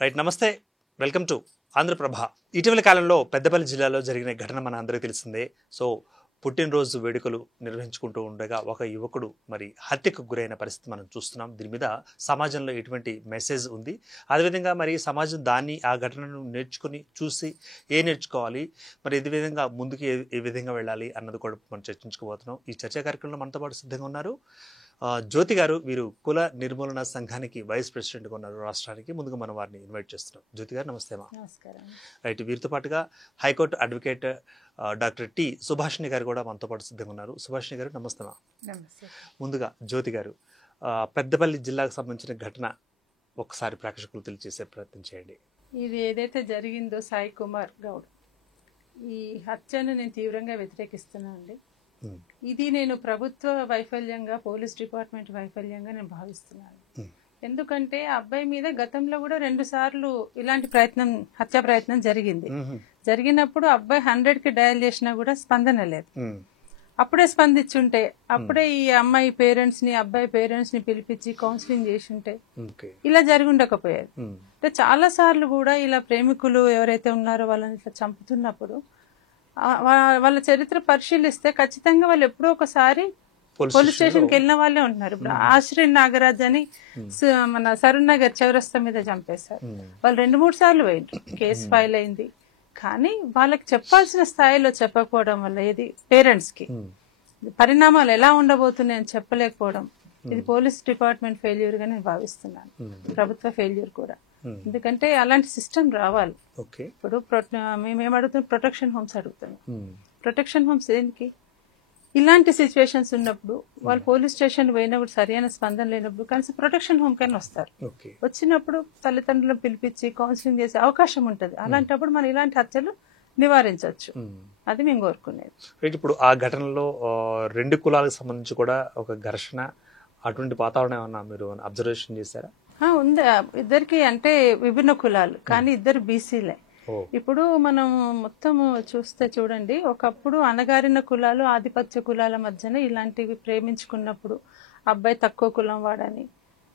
Right, నమస్తే, welcome to Andhraprabha. ఇటీవల కాలంలో పెద్దపల్లి జిల్లాలో జరిగిన ఘటన మన అందరికీ తెలిసిందే. సో పుట్టినరోజు వేడుకలు నిర్వహించుకుంటూ ఉండగా ఒక యువకుడు మరి హత్యకు గురైన పరిస్థితి మనం చూస్తున్నాం. దీని మీద సమాజంలో ఎటువంటి మెసేజ్ ఉంది, అదేవిధంగా మరి సమాజం దాన్ని ఆ ఘటనను నేర్చుకుని చూసి నేర్చుకోవాలి, మరి ఇది విధంగా ముందుకు ఏ విధంగా వెళ్ళాలి అన్నది కూడా మనం చర్చించుకోబోతున్నాం. ఈ చర్చా కార్యక్రమంలో మనతో పాటు సిద్ధంగా ఉన్నారు జ్యోతి గారు. వీరు కుల నిర్మూలన సంఘానికి వైస్ ప్రెసిడెంట్గా ఉన్నారు రాష్ట్రానికి. ముందుగా మనం వారిని ఇన్వైట్ చేస్తున్నాం. జ్యోతి గారు నమస్తే మా. రైట్, వీరితో పాటుగా high court advocate doctor T Subhashini గారు కూడా మనతో పాటు సిద్ధంగా ఉన్నారు. సుభాషిణి గారు నమస్తే మా. ముందుగా జ్యోతి గారు, పెద్దపల్లి జిల్లాకు సంబంధించిన ఘటన ఒకసారి ప్రేక్షకులు తెలియజేసే ప్రయత్నం చేయండి. ఇది ఏదైతే జరిగిందో సాయి కుమార్ గౌడ్, ఈ హత్యను నేను తీవ్రంగా వ్యతిరేకిస్తున్నాను అండి. ఇది నేను ప్రభుత్వ వైఫల్యంగా, పోలీస్ డిపార్ట్మెంట్ వైఫల్యంగా నేను భావిస్తున్నాను. ఎందుకంటే అబ్బాయి మీద గతంలో కూడా 2 సార్లు ఇలాంటి హత్యా ప్రయత్నం జరిగింది. జరిగినప్పుడు అబ్బాయి 100కి డయల్ చేసినా కూడా స్పందన లేదు. అప్పుడే స్పందించుంటే, అప్పుడే ఈ అమ్మాయి పేరెంట్స్ ని, అబ్బాయి పేరెంట్స్ ని పిలిపించి కౌన్సిలింగ్ చేసి ఉంటే ఇలా జరిగి ఉండకపోయేది. అంటే చాలా సార్లు కూడా ఇలా ప్రేమికులు ఎవరైతే ఉన్నారో వాళ్ళని ఇట్లా చంపుతున్నప్పుడు వాళ్ళ చరిత్ర పరిశీలిస్తే ఖచ్చితంగా వాళ్ళు ఎప్పుడో ఒకసారి పోలీస్ స్టేషన్ కి వెళ్ళిన వాళ్ళే ఉంటున్నారు. ఇప్పుడు ఆశ్రీ నాగరాజ్ అని మన సరూర్ నగర్ చౌరస్తా మీద చంపేశారు. వాళ్ళు 2-3 సార్లు పోయిండ్రు, కేసు ఫైల్ అయింది. కానీ వాళ్ళకి చెప్పాల్సిన స్థాయిలో చెప్పకపోవడం వల్ల ఇది పేరెంట్స్ కి పరిణామాలు ఎలా ఉండబోతున్నాయని చెప్పలేకపోవడం, ఇది పోలీస్ డిపార్ట్మెంట్ ఫెయిల్యూర్ గా నేను భావిస్తున్నాను. ప్రభుత్వ ఫెయిల్యూర్ కూడా. ఎందుకంటే అలాంటి సిస్టమ్ రావాలి. ఇప్పుడు మేము అడుగుతున్నాం, ప్రొటెక్షన్ హోమ్స్ అడుగుతున్నాం. ప్రొటెక్షన్ హోమ్స్ ఏంటి? ఇలాంటి సిచ్యువేషన్స్ ఉన్నప్పుడు వాళ్ళు పోలీస్ స్టేషన్ పోయినప్పుడు సరైన స్పందన లేనప్పుడు కనీసం ప్రొటెక్షన్ హోమ్ కైనా వస్తారు. వచ్చినప్పుడు తల్లిదండ్రులను పిలిపించి కౌన్సిలింగ్ చేసే అవకాశం ఉంటుంది. అలాంటప్పుడు మనం ఇలాంటి హత్యలు నివారించవచ్చు. అది మేము కోరుకునేది. ఇప్పుడు ఆ ఘటనలో 2 కులాలకు సంబంధించి కూడా ఒక ఘర్షణ, అటువంటి వాతావరణం ఏమన్నా మీరు అబ్జర్వేషన్ చేశారా? ఉంది. ఇద్దరికి అంటే విభిన్న కులాలు, కానీ ఇద్దరు బీసీలే. ఇప్పుడు మనం మొత్తం చూస్తే చూడండి, ఒకప్పుడు అణగారిన కులాలు, ఆధిపత్య కులాల మధ్యన ఇలాంటివి ప్రేమించుకున్నప్పుడు అబ్బాయి తక్కువ కులం వాడని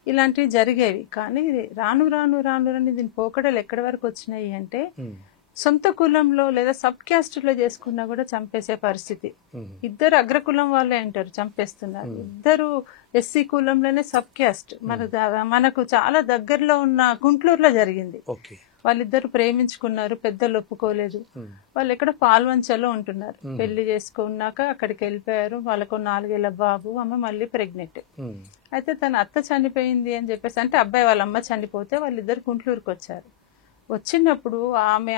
ఇలాంటివి జరిగేవి. కానీ రాను రాను రాను రాని దీని పోకడలు ఎక్కడి వరకు వచ్చినాయి అంటే, సొంత కులంలో లేదా సబ్ క్యాస్ట్ లో చేసుకున్నా కూడా చంపేసే పరిస్థితి. ఇద్దరు అగ్రకులం వాళ్ళే అంటారు, చంపేస్తున్నారు. ఇద్దరు ఎస్సీ కులంలోనే సబ్ క్యాస్ట్. మనకు చాలా దగ్గరలో ఉన్న గుంటూరులో జరిగింది. వాళ్ళిద్దరు ప్రేమించుకున్నారు, పెద్దలు ఒప్పుకోలేదు. వాళ్ళు ఎక్కడ పాల్వంచలో ఉంటున్నారు. పెళ్లి చేసుకున్నాక అక్కడికి వెళ్ళిపోయారు. వాళ్ళకు 4 ఏళ్ల బాబు, ఆమె మళ్ళీ ప్రెగ్నెంట్. అయితే తన అత్త చనిపోయింది అని చెప్పేసి, అంటే అబ్బాయి వాళ్ళ అమ్మ చనిపోతే వాళ్ళిద్దరు గుంటూరుకు వచ్చారు. వచ్చినప్పుడు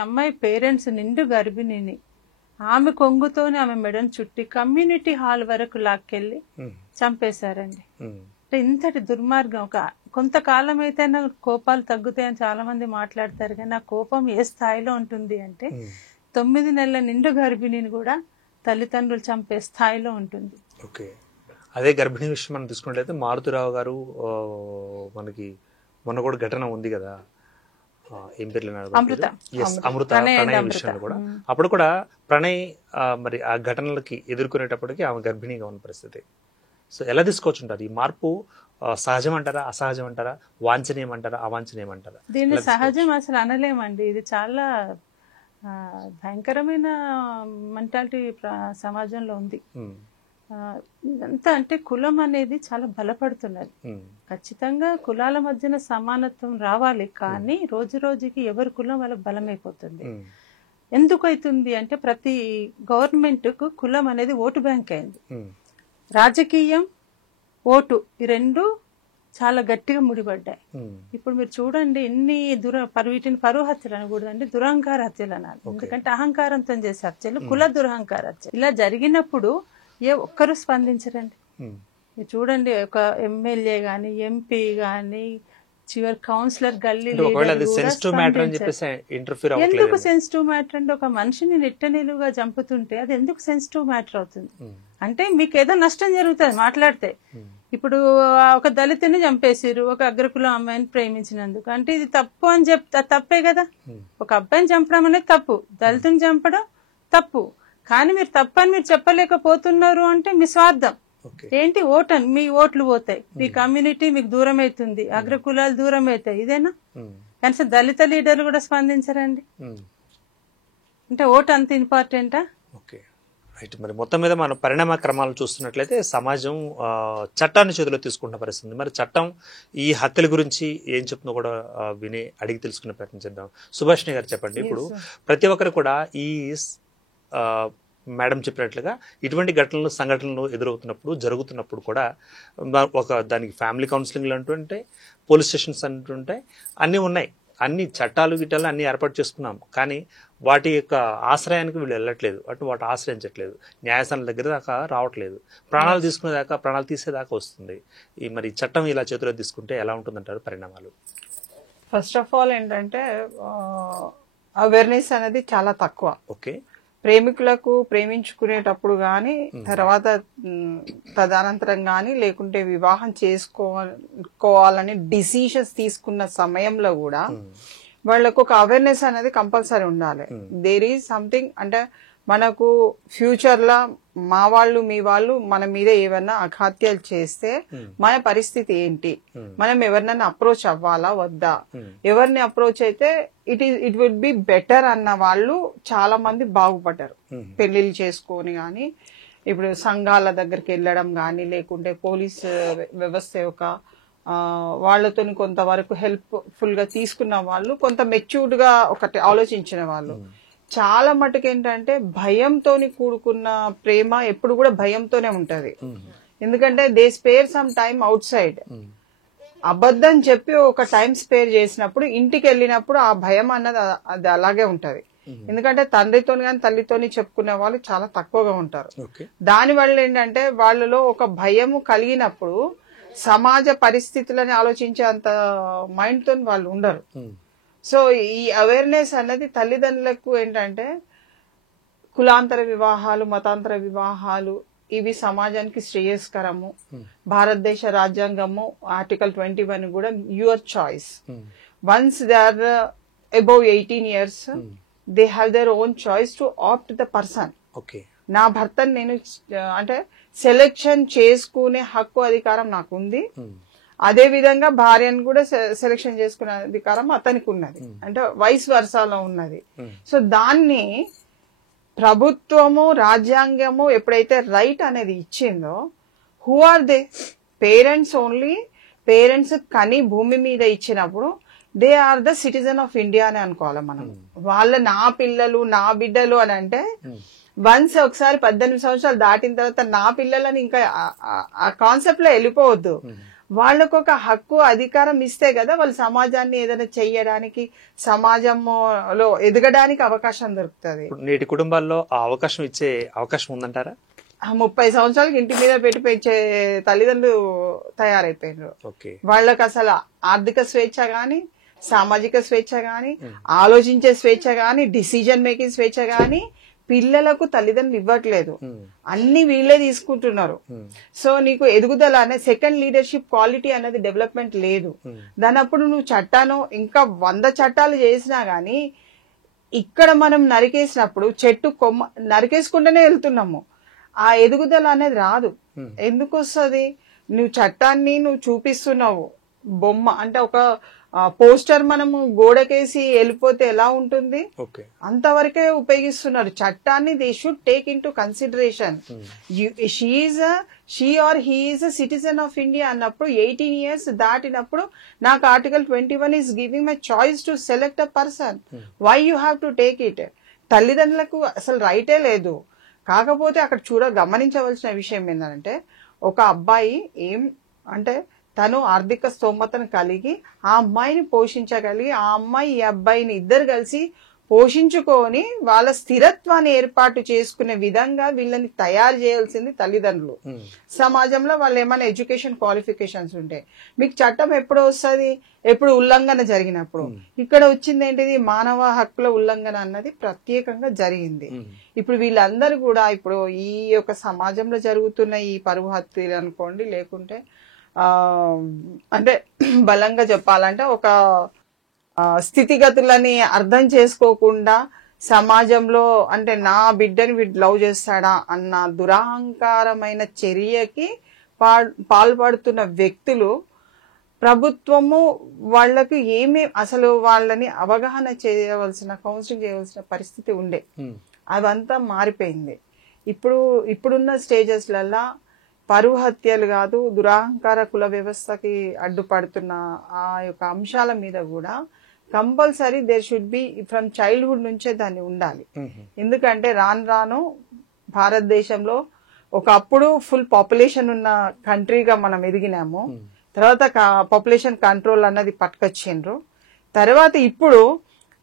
అమ్మాయి పేరెంట్స్ నిండు గర్భిణిని ఆమె కొంగుతోనే ఆమె మెడను చుట్టి కమ్యూనిటీ హాల్ వరకు లాక్కెళ్ళి చంపేశారండి. అంటే ఇంతటి దుర్మార్గం. కొంతకాలం అయితే కోపాలు తగ్గుతాయని చాలా మంది మాట్లాడతారు, కానీ ఆ కోపం ఏ స్థాయిలో ఉంటుంది అంటే 9 నెలల నిండు గర్భిణిని కూడా తల్లిదండ్రులు చంపే స్థాయిలో ఉంటుంది. అదే గర్భిణి విషయం మనం తీసుకున్నట్లయితే మారుతిరావు గారు మనకి మొన్న కూడా ఘటన ఉంది కదా, ఏం పేర్లు, అమృత ప్రణయ్ విషయంలో కూడా. అప్పుడు కూడా ప్రణయ్ మరి ఆ ఘటనలకి ఎదుర్కొనేటప్పటికి ఆమె గర్భిణీగా ఉన్న పరిస్థితి. సో ఎలా తీసుకోవచ్చుంటారు? ఈ మార్పు సహజం అంటారా, అసహజం అంటారా, వాంఛనీయం అంటారా, అవాంఛనీయం అంటారా? దీన్ని సహజం అసలు అనలేమండి. ఇది చాలా భయంకరమైన మెంటాలిటీ సమాజంలో ఉంది. ఎంత అంటే కులం అనేది చాలా బలపడుతున్నది. ఖచ్చితంగా కులాల మధ్యన సమానత్వం రావాలి, కానీ రోజు రోజుకి ఎవరి కులం వాళ్ళకి బలమైపోతుంది. ఎందుకు అవుతుంది అంటే, ప్రతి గవర్నమెంట్ కు కులం అనేది ఓటు బ్యాంక్ అయింది. రాజకీయం, ఓటు, ఈ 2 చాలా గట్టిగా ముడిపడ్డాయి. ఇప్పుడు మీరు చూడండి, ఎన్ని వీటిని పరువు హత్యలు అనకూడదండి, దురహంకార హత్యలు అనాలి. ఎందుకంటే అహంకారంతో చేసే హత్యలు కుల దురహంకార హత్యలు. ఇలా జరిగినప్పుడు ఏ ఒక్కరు స్పందించరండి. మీరు చూడండి, ఒక ఎమ్మెల్యే గాని, ఎంపీ గాని, చివరి కౌన్సిలర్, గల్లీ ఎందుకు సెన్సిటివ్ మ్యాటర్ అంటే, ఒక మనిషిని నిట్టనిలుగా చంపుతుంటే అది ఎందుకు సెన్సిటివ్ మ్యాటర్ అవుతుంది అంటే, మీకు ఏదో నష్టం జరుగుతుంది మాట్లాడితే. ఇప్పుడు ఒక దళితుని చంపేసిరు, ఒక అగ్రకులం అమ్మాయిని ప్రేమించినందుకు, అంటే ఇది తప్పు అని తప్పే కదా. ఒక అబ్బాయిని చంపడం అనేది తప్పు, దళితుని చంపడం తప్పు. కానీ మీరు తప్పని మీరు చెప్పలేకపోతున్నారు అంటే మీ స్వార్థం. ఏంటి ఓటన్, మీ ఓట్లు పోతాయి, మీ కమ్యూనిటీ మీకు దూరం అవుతుంది, అగ్రకులాలు దూరం అవుతాయి, ఇదేనా? కనీసం దళిత లీడర్లు కూడా స్పందించరండి. అంటే ఓటు అంత ఇంపార్టెంటా? Okay, right. మరి మొత్తం మీద మన పరిణామ క్రమాలు చూస్తున్నట్లయితే సమాజం చట్టాన్ని చేతిలో తీసుకుంటున్న పరిస్థితి. మరి చట్టం ఈ హత్యల గురించి ఏం చెప్తుందో కూడా విని అడిగి తెలుసుకునే ప్రయత్నం చేద్దాం. సుభాషిణి గారు చెప్పండి, ఇప్పుడు ప్రతి ఒక్కరు కూడా ఈ మేడం చెప్పినట్లుగా ఇటువంటి సంఘటనలు ఎదురవుతున్నప్పుడు జరుగుతున్నప్పుడు కూడా దానికి ఫ్యామిలీ కౌన్సిలింగ్లు అంటుంటే, పోలీస్ స్టేషన్స్ అంటుంటాయి, అన్నీ ఉన్నాయి, అన్ని చట్టాలు గిట్టాలు అన్ని ఏర్పాటు చేసుకున్నాం, కానీ వాటి యొక్క ఆశ్రయానికి వీళ్ళు వెళ్ళట్లేదు, వాటి ఆశ్రయించట్లేదు, న్యాయస్థానాల దగ్గర దాకా రావట్లేదు, ప్రాణాలు తీసుకునేదాకా, ప్రాణాలు తీసేదాకా వస్తుంది. మరి చట్టం ఇలా చేతిలో తీసుకుంటే ఎలా ఉంటుందంటారు పరిణామాలు? ఫస్ట్ ఆఫ్ ఆల్ ఏంటంటే అవేర్నెస్ అనేది చాలా తక్కువ. ఓకే, ప్రేమికులకు ప్రేమించుకునేటప్పుడు కానీ, తర్వాత తదనంతరం కానీ, లేకుంటే వివాహం చేసుకోవాలని డిసిషన్స్ తీసుకున్న సమయంలో కూడా వాళ్ళకు ఒక అవేర్నెస్ అనేది కంపల్సరీ ఉండాలి. దేర్ ఈజ్ సంథింగ్, అంటే మనకు ఫ్యూచర్ లో మా వాళ్ళు మీ వాళ్ళు మన మీద ఏమన్నా అఘాత్యాలు చేస్తే మన పరిస్థితి ఏంటి, మనం ఎవరినైనా అప్రోచ్ అవ్వాలా వద్దా, ఎవరిని అప్రోచ్ అయితే ఇట్ వుడ్ బి బెటర్ అన్న వాళ్ళు చాలా మంది బాగుపడ్డారు. పెళ్లిళ్ళు చేసుకొని గాని, ఇప్పుడు సంఘాల దగ్గరికి వెళ్ళడం గాని, లేకుంటే పోలీస్ వ్యవస్థ యొక్క వాళ్ళతో కొంతవరకు హెల్ప్ఫుల్ గా తీసుకున్న వాళ్ళు, కొంత మెచ్యూర్డ్ గా ఒకటి ఆలోచించిన వాళ్ళు. చాలా మటుకు ఏంటంటే భయంతోని కూడుకున్న ప్రేమ ఎప్పుడు కూడా భయంతోనే ఉంటది. ఎందుకంటే they spare some time out side. అబద్ధం చెప్పి ఒక టైం స్పేర్ చేసినప్పుడు ఇంటికి వెళ్ళినప్పుడు ఆ భయం అన్నది అది అలాగే ఉంటది. ఎందుకంటే తండ్రితోని కానీ తల్లితోని చెప్పుకునే వాళ్ళు చాలా తక్కువగా ఉంటారు. దాని వల్ల ఏంటంటే వాళ్ళలో ఒక భయము కలిగినప్పుడు సమాజ పరిస్థితులని ఆలోచించే అంత మైండ్ తోని వాళ్ళు ఉండరు. సో ఈ అవేర్నెస్ అన్నది తల్లిదండ్రులకు ఏంటంటే, కులాంతర వివాహాలు, మతాంతర వివాహాలు ఇవి సమాజానికి శ్రేయస్కరము. భారతదేశ రాజ్యాంగము ఆర్టికల్ 21 కూడా your choice. Once they are above 18 years, they have their own choice to opt the person. నా భర్తను నేను అంటే సెలెక్షన్ చేసుకునే హక్కు అధికారం నాకు ఉంది. అదే విధంగా భార్యను కూడా సెలెక్షన్ చేసుకునే అధికారం అతనికి ఉన్నది, అంటే వైస్ వర్సాలో ఉన్నది. సో దాన్ని ప్రభుత్వము రాజ్యాంగము ఎప్పుడైతే రైట్ అనేది ఇచ్చిందో, who are they parents only. Parents కని భూమి మీద ఇచ్చినప్పుడు they are the citizen of India అని అనుకోవాలి మనం. వాళ్ళ నా పిల్లలు నా బిడ్డలు అని అంటే, వన్స్ ఒకసారి 18 సంవత్సరాలు దాటిన తర్వాత నా పిల్లలని ఇంకా ఆ కాన్సెప్ట్ లో వెళ్ళిపోవద్దు. వాళ్ళకు ఒక హక్కు అధికారం ఇస్తే కదా వాళ్ళు సమాజాన్ని ఏదైనా చెయ్యడానికి, సమాజంలో ఎదగడానికి అవకాశం దొరుకుతుంది. నేటి కుటుంబాల్లో ఆ అవకాశం ఇచ్చే అవకాశం ఉందంటారా? 30 సంవత్సరాలకి ఇంటి మీద పెట్టి పెంచే తల్లిదండ్రులు తయారైపోయినారు. వాళ్ళకి అసలు ఆర్థిక స్వేచ్ఛ గాని, సామాజిక స్వేచ్ఛ గాని, ఆలోచించే స్వేచ్ఛ గాని, డిసిజన్ మేకింగ్ స్వేచ్ఛ గాని పిల్లలకు తల్లిదండ్రులు ఇవ్వట్లేదు. అన్ని వీళ్ళే తీసుకుంటున్నారు. సో నీకు ఎదుగుదల అనే సెకండ్ లీడర్షిప్ క్వాలిటీ అనేది డెవలప్మెంట్ లేదు. దాని అప్పుడు నువ్వు చట్టాను ఇంకా 100 చట్టాలు చేసినా గానీ ఇక్కడ మనం నరికేసినప్పుడు చెట్టు కొమ్మ నరికేసుకుంటూనే వెళ్తున్నాము. ఆ ఎదుగుదల అనేది రాదు. ఎందుకు వస్తుంది? నువ్వు చట్టాన్ని నువ్వు చూపిస్తున్నావు, బొమ్మ అంటే ఒక పోస్టర్ మనము గోడకేసి వెళ్ళిపోతే ఎలా ఉంటుంది, అంతవరకే ఉపయోగిస్తున్నారు చట్టాన్ని. They should take into consideration. She or he is a citizen of India అన్నప్పుడు 18 years దాటినప్పుడు నాకు article 21 is giving my choice to select a person. Why you have to take it? తల్లిదండ్రులకు అసలు రైటే లేదు. కాకపోతే అక్కడ గమనించవలసిన విషయం ఏంటంటే, ఒక అబ్బాయి అంటే తను ఆర్థిక స్తోమతను కలిగి ఆ అమ్మాయిని పోషించగలిగి, ఆ అమ్మాయి ఈ అబ్బాయిని ఇద్దరు కలిసి పోషించుకొని వాళ్ళ స్థిరత్వాన్ని ఏర్పాటు చేసుకునే విధంగా వీళ్ళని తయారు చేయాల్సింది తల్లిదండ్రులు. సమాజంలో వాళ్ళు ఏమైనా ఎడ్యుకేషన్ క్వాలిఫికేషన్స్ ఉంటాయి. మీకు చట్టం ఎప్పుడు వస్తుంది? ఎప్పుడు ఉల్లంఘన జరిగినప్పుడు. ఇక్కడ వచ్చింది ఏంటిది? మానవ హక్కుల ఉల్లంఘన అన్నది ప్రత్యేకంగా జరిగింది. ఇప్పుడు వీళ్ళందరూ కూడా ఇప్పుడు ఈ యొక్క సమాజంలో జరుగుతున్న ఈ పరువు హత్యలు అనుకోండి, లేకుంటే అంటే బలంగా చెప్పాలంటే ఒక స్థితిగతులని అర్థం చేసుకోకుండా సమాజంలో అంటే నా బిడ్డని వీడు లవ్ చేస్తాడా అన్న దురహంకారమైన చర్యకి పాల్పడుతున్న వ్యక్తులు ప్రభుత్వము వాళ్ళకు అసలు వాళ్ళని అవగాహన చేయవలసిన కౌన్సిలింగ్ చేయవలసిన పరిస్థితి ఉండే. అదంతా మారిపోయింది. ఇప్పుడున్న స్టేజెస్లల్లా పరువు హత్యలు కాదు, దురహంకార కుల వ్యవస్థకి అడ్డుపడుతున్న ఆ యొక్క అంశాల మీద కూడా compulsory there should be from childhood నుంచే దాన్ని ఉండాలి. ఎందుకంటే రాను భారతదేశంలో ఒకప్పుడు ఫుల్ పాపులేషన్ ఉన్న కంట్రీగా మనం ఎదిగినాము. తర్వాత పాపులేషన్ కంట్రోల్ అన్నది పట్టుకొచ్చిండ్రు. తర్వాత ఇప్పుడు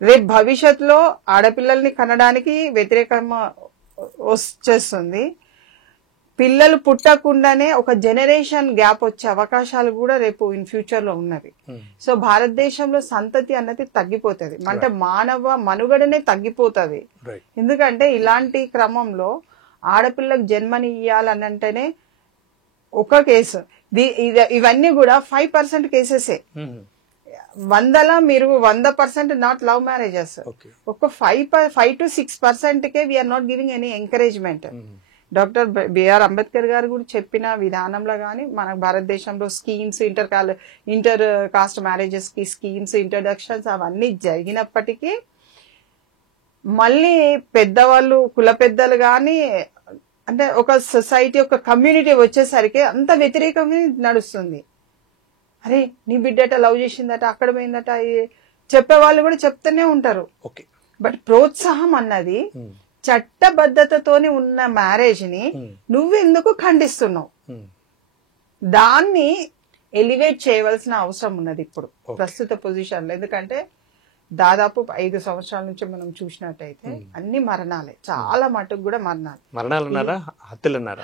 రేపు భవిష్యత్తులో ఆడపిల్లల్ని కనడానికి వ్యతిరేకం వచ్చేస్తుంది. పిల్లలు పుట్టకుండానే ఒక జనరేషన్ గ్యాప్ వచ్చే అవకాశాలు కూడా రేపు ఇన్ ఫ్యూచర్ లో ఉన్నవి. సో భారతదేశంలో సంతతి అన్నది తగ్గిపోతుంది, అంటే మానవ మనుగడనే తగ్గిపోతుంది. ఎందుకంటే ఇలాంటి క్రమంలో ఆడపిల్లకు జన్మనియ్యాలనంటేనే ఒక కేసు, ఇవన్నీ కూడా 5% కేసెసే. 100ల మీరు 100% నాట్ లవ్ మ్యారేజెస్. ఒక 5 to 6% కే we are not giving any encouragement. Doctor BR Ambedkar garu కూడా చెప్పిన విధానంలో గానీ మన భారతదేశంలో స్కీమ్స్, ఇంటర్ కాస్ట్ మ్యారేజెస్ కి స్కీమ్స్, ఇంట్రడక్షన్స్ అవన్నీ జరిగినప్పటికీ మళ్ళీ పెద్దవాళ్ళు, కుల పెద్దలు గాని, అంటే ఒక సొసైటీ, ఒక కమ్యూనిటీ వచ్చేసరికి అంత వ్యతిరేకంగా నడుస్తుంది. అరే నీ బిడ్డట లవ్ చేసిందట, అక్కడ పోయిందట, చెప్పేవాళ్ళు కూడా చెప్తూనే ఉంటారు. బట్ ప్రోత్సాహం అన్నది చట్టబద్ధతతోని ఉన్న మ్యారేజ్ ని నువ్వెందుకు ఖండిస్తున్నావు? దాన్ని ఎలివేట్ చేయవలసిన అవసరం ఉన్నది ఇప్పుడు ప్రస్తుత పొజిషన్ లో. ఎందుకంటే దాదాపు 5 సంవత్సరాల నుంచి మనం చూసినట్టయితే అన్ని మరణాలే, చాలా మటుకు కూడా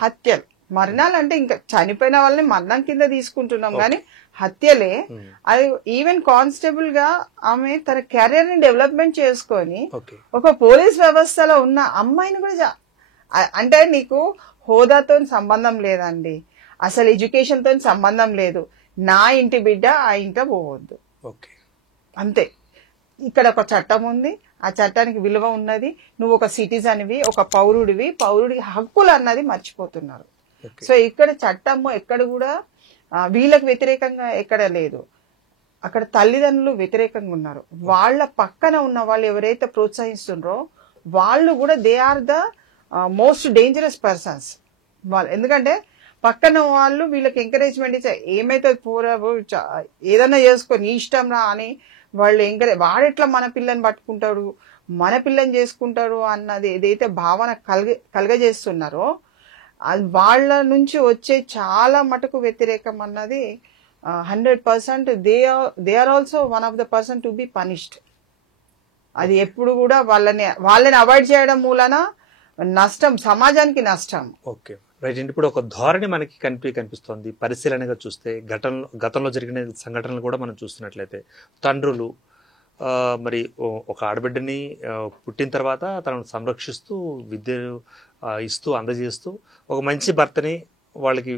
హత్యలు. మరణాలు అంటే ఇంకా చనిపోయిన వాళ్ళని మరణం కింద తీసుకుంటున్నాం కానీ హత్యలే. అది ఈవెన్ కానిస్టేబుల్ గా ఆమె తన కెరీర్ ని డెవలప్మెంట్ చేసుకొని ఒక పోలీస్ వ్యవస్థలో ఉన్న అమ్మాయిని కూడా, అంటే నీకు హోదాతో సంబంధం లేదండి, అసలు ఎడ్యుకేషన్ తో సంబంధం లేదు, నా ఇంటి బిడ్డ ఆ ఇంట పోవద్దు అంతే. ఇక్కడ ఒక చట్టం ఉంది, ఆ చట్టానికి విలువ ఉన్నది, నువ్వు ఒక సిటిజన్వి, ఒక పౌరుడివి, పౌరుడి హక్కులు అన్నది మర్చిపోతున్నారు. సో ఇక్కడ చట్టము ఎక్కడ కూడా వీళ్ళకి వ్యతిరేకంగా ఎక్కడ లేదు, అక్కడ తల్లిదండ్రులు వ్యతిరేకంగా ఉన్నారు. వాళ్ళ పక్కన ఉన్న వాళ్ళు ఎవరైతే ప్రోత్సహిస్తున్నారో వాళ్ళు కూడా they are the most dangerous persons. ఎందుకంటే పక్కన వాళ్ళు వీళ్ళకి ఎంకరేజ్మెంట్ ఇచ్చా, ఏమైతే ఏదైనా చేసుకొని ఇష్టం రా అని వాళ్ళు వాడెట్లా మన పిల్లని పట్టుకుంటాడు, మన పిల్లని చేసుకుంటాడు అన్నది ఏదైతే భావన కలగజేస్తున్నారో వాళ్ళ నుంచి వచ్చే చాలా మటుకు వ్యతిరేకం అన్నది 100% they are also one of the person to be punished. అది ఎప్పుడు కూడా వాళ్ళని అవాయిడ్ చేయడం మూలన నష్టం, సమాజానికి నష్టం. Okay right. ఇప్పుడు ఒక ధోరణి మనకి కనిపిస్తోంది పరిశీలనగా చూస్తే. గతంలో జరిగిన సంఘటనలు కూడా మనం చూస్తున్నట్లయితే తండ్రులు మరి ఒక ఆడబిడ్డని పుట్టిన తర్వాత తనను సంరక్షిస్తూ విద్యను ఇస్తూ అందజేస్తూ ఒక మంచి భర్తని వాళ్ళకి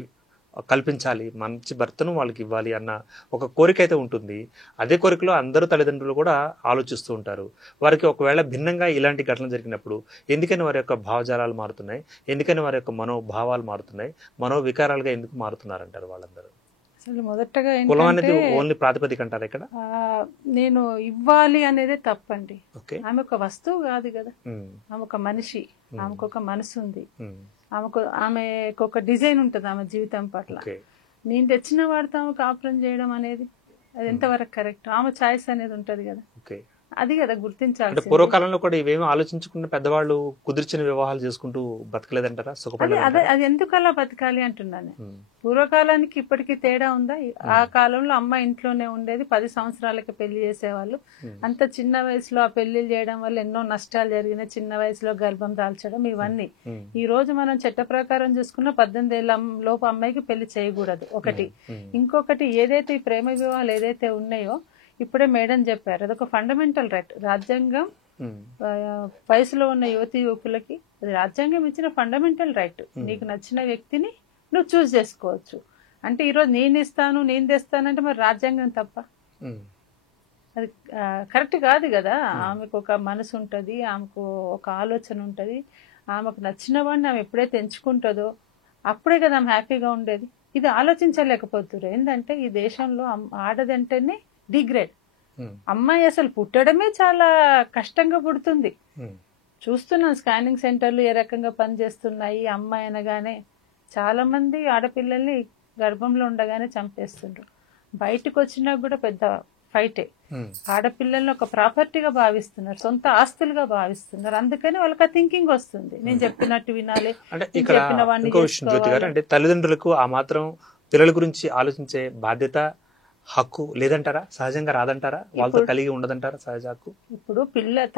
కల్పించాలి, మంచి భర్తను వాళ్ళకి ఇవ్వాలి అన్న ఒక కోరిక అయితే ఉంటుంది. అదే కోరికలో అందరూ తల్లిదండ్రులు కూడా ఆలోచిస్తూ ఉంటారు. వారికి ఒకవేళ భిన్నంగా ఇలాంటి ఘటనలు జరిగినప్పుడు ఎందుకని వారి యొక్క భావజాలాలు మారుతున్నాయి, ఎందుకని వారి యొక్క మనోభావాలు మారుతున్నాయి, మనోవికారాలుగా ఎందుకు మారుతున్నారంటారు వాళ్ళందరూ? అసలు మొదటగా కులం అనేది ఓన్లీ ప్రాతిపదిక అంటారు ఇక్కడ. నేను ఇవ్వాలి అనేదే తప్పండి. ఆమె ఒక వస్తువు కాదు కదా, ఆమె ఒక మనిషి, ఆమెకు ఒక మనసు ఉంది, ఆమెకు ఒక డిజైన్ ఉంటుంది ఆమె జీవితం పట్ల. నేను తెచ్చిన వాడితో ఆమె కాపురం చేయడం అనేది అది ఎంతవరకు కరెక్ట్? ఆమె ఛాయిస్ అనేది ఉంటది కదా, అది కదా గుర్తించాలి. పూర్వకాలంలో కూడా ఇవేమీ ఆలోచించకుండా పెద్దవాళ్ళు కుదిర్చిన వివాహాలు చేసుకుంటూ బతకలేదంటారా? అది ఎందుకు అలా బతకాలి అంటున్నాను. పూర్వకాలానికి ఇప్పటికీ తేడా ఉందా? ఆ కాలంలో అమ్మ ఇంట్లోనే ఉండేది, 10 సంవత్సరాలకి పెళ్లి చేసేవాళ్ళు. అంత చిన్న వయసులో ఆ పెళ్లిళ్ళు చేయడం వల్ల ఎన్నో నష్టాలు జరిగినాయి. చిన్న వయసులో గర్భం దాల్చడం ఇవన్నీ. ఈ రోజు మనం చట్ట ప్రకారం చూసుకున్న 18 ఏళ్ల లోపు అమ్మాయికి పెళ్లి చేయకూడదు ఒకటి. ఇంకొకటి ఏదైతే ఈ ప్రేమ వివాహాలు ఏదైతే ఉన్నాయో ఇప్పుడే మేడం చెప్పారు, అదొక ఫండమెంటల్ రైట్. రాజ్యాంగం వయసులో ఉన్న యువతి యువకులకి అది రాజ్యాంగం ఇచ్చిన ఫండమెంటల్ రైట్. నీకు నచ్చిన వ్యక్తిని నువ్వు చూస్ చేసుకోవచ్చు. అంటే ఈరోజు నేను ఇస్తాను, నేను తెస్తానంటే మరి రాజ్యాంగం తప్ప? అది కరెక్ట్ కాదు కదా. ఆమెకు ఒక మనసు ఉంటుంది, ఆమెకు ఒక ఆలోచన ఉంటుంది, ఆమెకు నచ్చిన వాడిని ఆమె ఎప్పుడైతే ఎంచుకుంటుందో అప్పుడే కదా ఆమె హ్యాపీగా ఉండేది. ఇది ఆలోచించలేకపోతున్నారు. ఏంటంటే ఈ దేశంలో ఆడదంటేనే డిగ్రేడ్. అమ్మాయి అసలు పుట్టడమే చాలా కష్టంగా పుడుతుంది. చూస్తున్నాం స్కానింగ్ సెంటర్లు ఏ రకంగా పనిచేస్తున్నాయి. అమ్మాయి అనగానే చాలా మంది ఆడపిల్లల్ని గర్భంలో ఉండగానే చంపేస్తుండ్రు. బయటకు వచ్చినా కూడా పెద్ద ఫైటే. ఆడపిల్లల్ని ఒక ప్రాపర్టీగా భావిస్తున్నారు, సొంత ఆస్తులుగా భావిస్తున్నారు. అందుకని వాళ్ళకి ఆ థింకింగ్ వస్తుంది, నేను చెప్పినట్టు వినాలి. అంటే ఇక్కడ ఇంకో విషయం జ్యోతి గారు, అంటే తల్లిదండ్రులకు ఆ మాత్రం పిల్లల గురించి ఆలోచించే బాధ్యత, హక్కు లేదంటారా? సహజంగా రాదంటారా? వాళ్ళతో కలిగి ఉండదంటారా సహజ హక్కు? ఇప్పుడు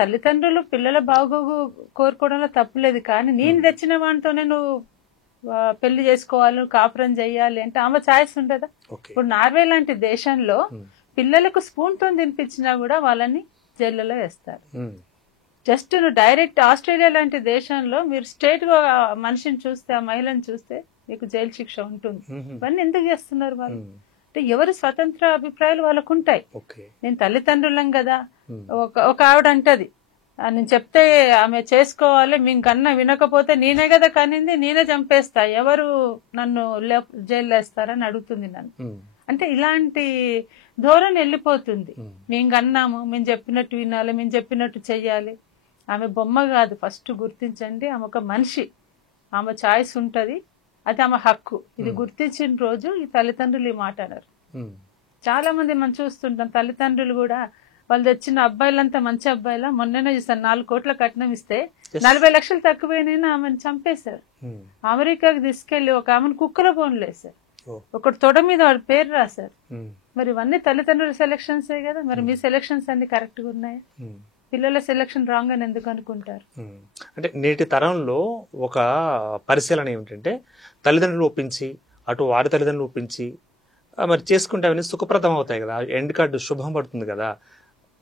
తల్లిదండ్రులు పిల్లల బాగోగు కోరుకోవడంలో తప్పులేదు, కానీ నేను తెచ్చిన వాడితోనే నువ్వు పెళ్లి చేసుకోవాలి, కాపురం చెయ్యాలి అంటే ఆమె ఛాయిస్ ఉండదా? ఇప్పుడు నార్వే లాంటి దేశంలో పిల్లలకు స్పూన్ తో తినిపించినా కూడా వాళ్ళని జైళ్ళలో వేస్తారు. జస్ట్ నువ్వు డైరెక్ట్ ఆస్ట్రేలియా లాంటి దేశంలో మీరు స్ట్రేట్ గా మనిషిని చూస్తే, ఆ మహిళను చూస్తే మీకు జైలు శిక్ష ఉంటుంది. ఇవన్నీ ఎందుకు చేస్తున్నారు వాళ్ళు? అంటే ఎవరి స్వతంత్ర అభిప్రాయాలు వాళ్ళకు ఉంటాయి. నేను తల్లిదండ్రులం కదా, ఒక ఆవిడ అంటది, నేను చెప్తే ఆమె చేసుకోవాలి, మేము కన్నా వినకపోతే నేనే కదా కనింది, నేనే చంపేస్తా, ఎవరు నన్ను జైలు వేస్తారని అడుగుతుంది నన్ను. అంటే ఇలాంటి ధోరణి వెళ్ళిపోతుంది. మేము కన్నాము, మేము చెప్పినట్టు వినాలి, మేము చెప్పినట్టు చెయ్యాలి. ఆమె బొమ్మ కాదు, ఫస్ట్ గుర్తించండి, ఆమె ఒక మనిషి, ఆమె ఛాయిస్ ఉంటది, అది ఆమె హక్కు. ఇది గుర్తించిన రోజు ఈ తల్లిదండ్రులు ఈ మాట అన్నారు. చాలా మంది మనం చూస్తుంటాం, తల్లిదండ్రులు కూడా వాళ్ళు తెచ్చిన అబ్బాయిలంతా మంచి అబ్బాయిలా. మొన్ననే చూసాను, 4 కోట్ల కట్నం ఇస్తే 40 లక్షలు తక్కువైనా ఆమెను చంపేశారు. అమెరికాకి తీసుకెళ్లి ఒక ఆమెను కుక్కల బోన్లు వేశారు, ఒకటి తొడ మీద వాడి పేరు రాశారు. మరి ఇవన్నీ తల్లిదండ్రుల సెలక్షన్స్ కదా. మరి మీ సెలక్షన్స్ అన్ని కరెక్ట్ గా ఉన్నాయా? పిల్లల సెలక్షన్ రాంగ్ అని ఎందుకు అనుకుంటారు? అంటే నేటి తరంలో ఒక పరిశీలన ఏమిటంటే, తల్లిదండ్రులు ఒప్పించి, అటు వారి తల్లిదండ్రులు ఒప్పించి మరి చేసుకుంటే అవన్నీ సుఖప్రదం అవుతాయి కదా, ఎండ్ కార్డు శుభం పడుతుంది కదా.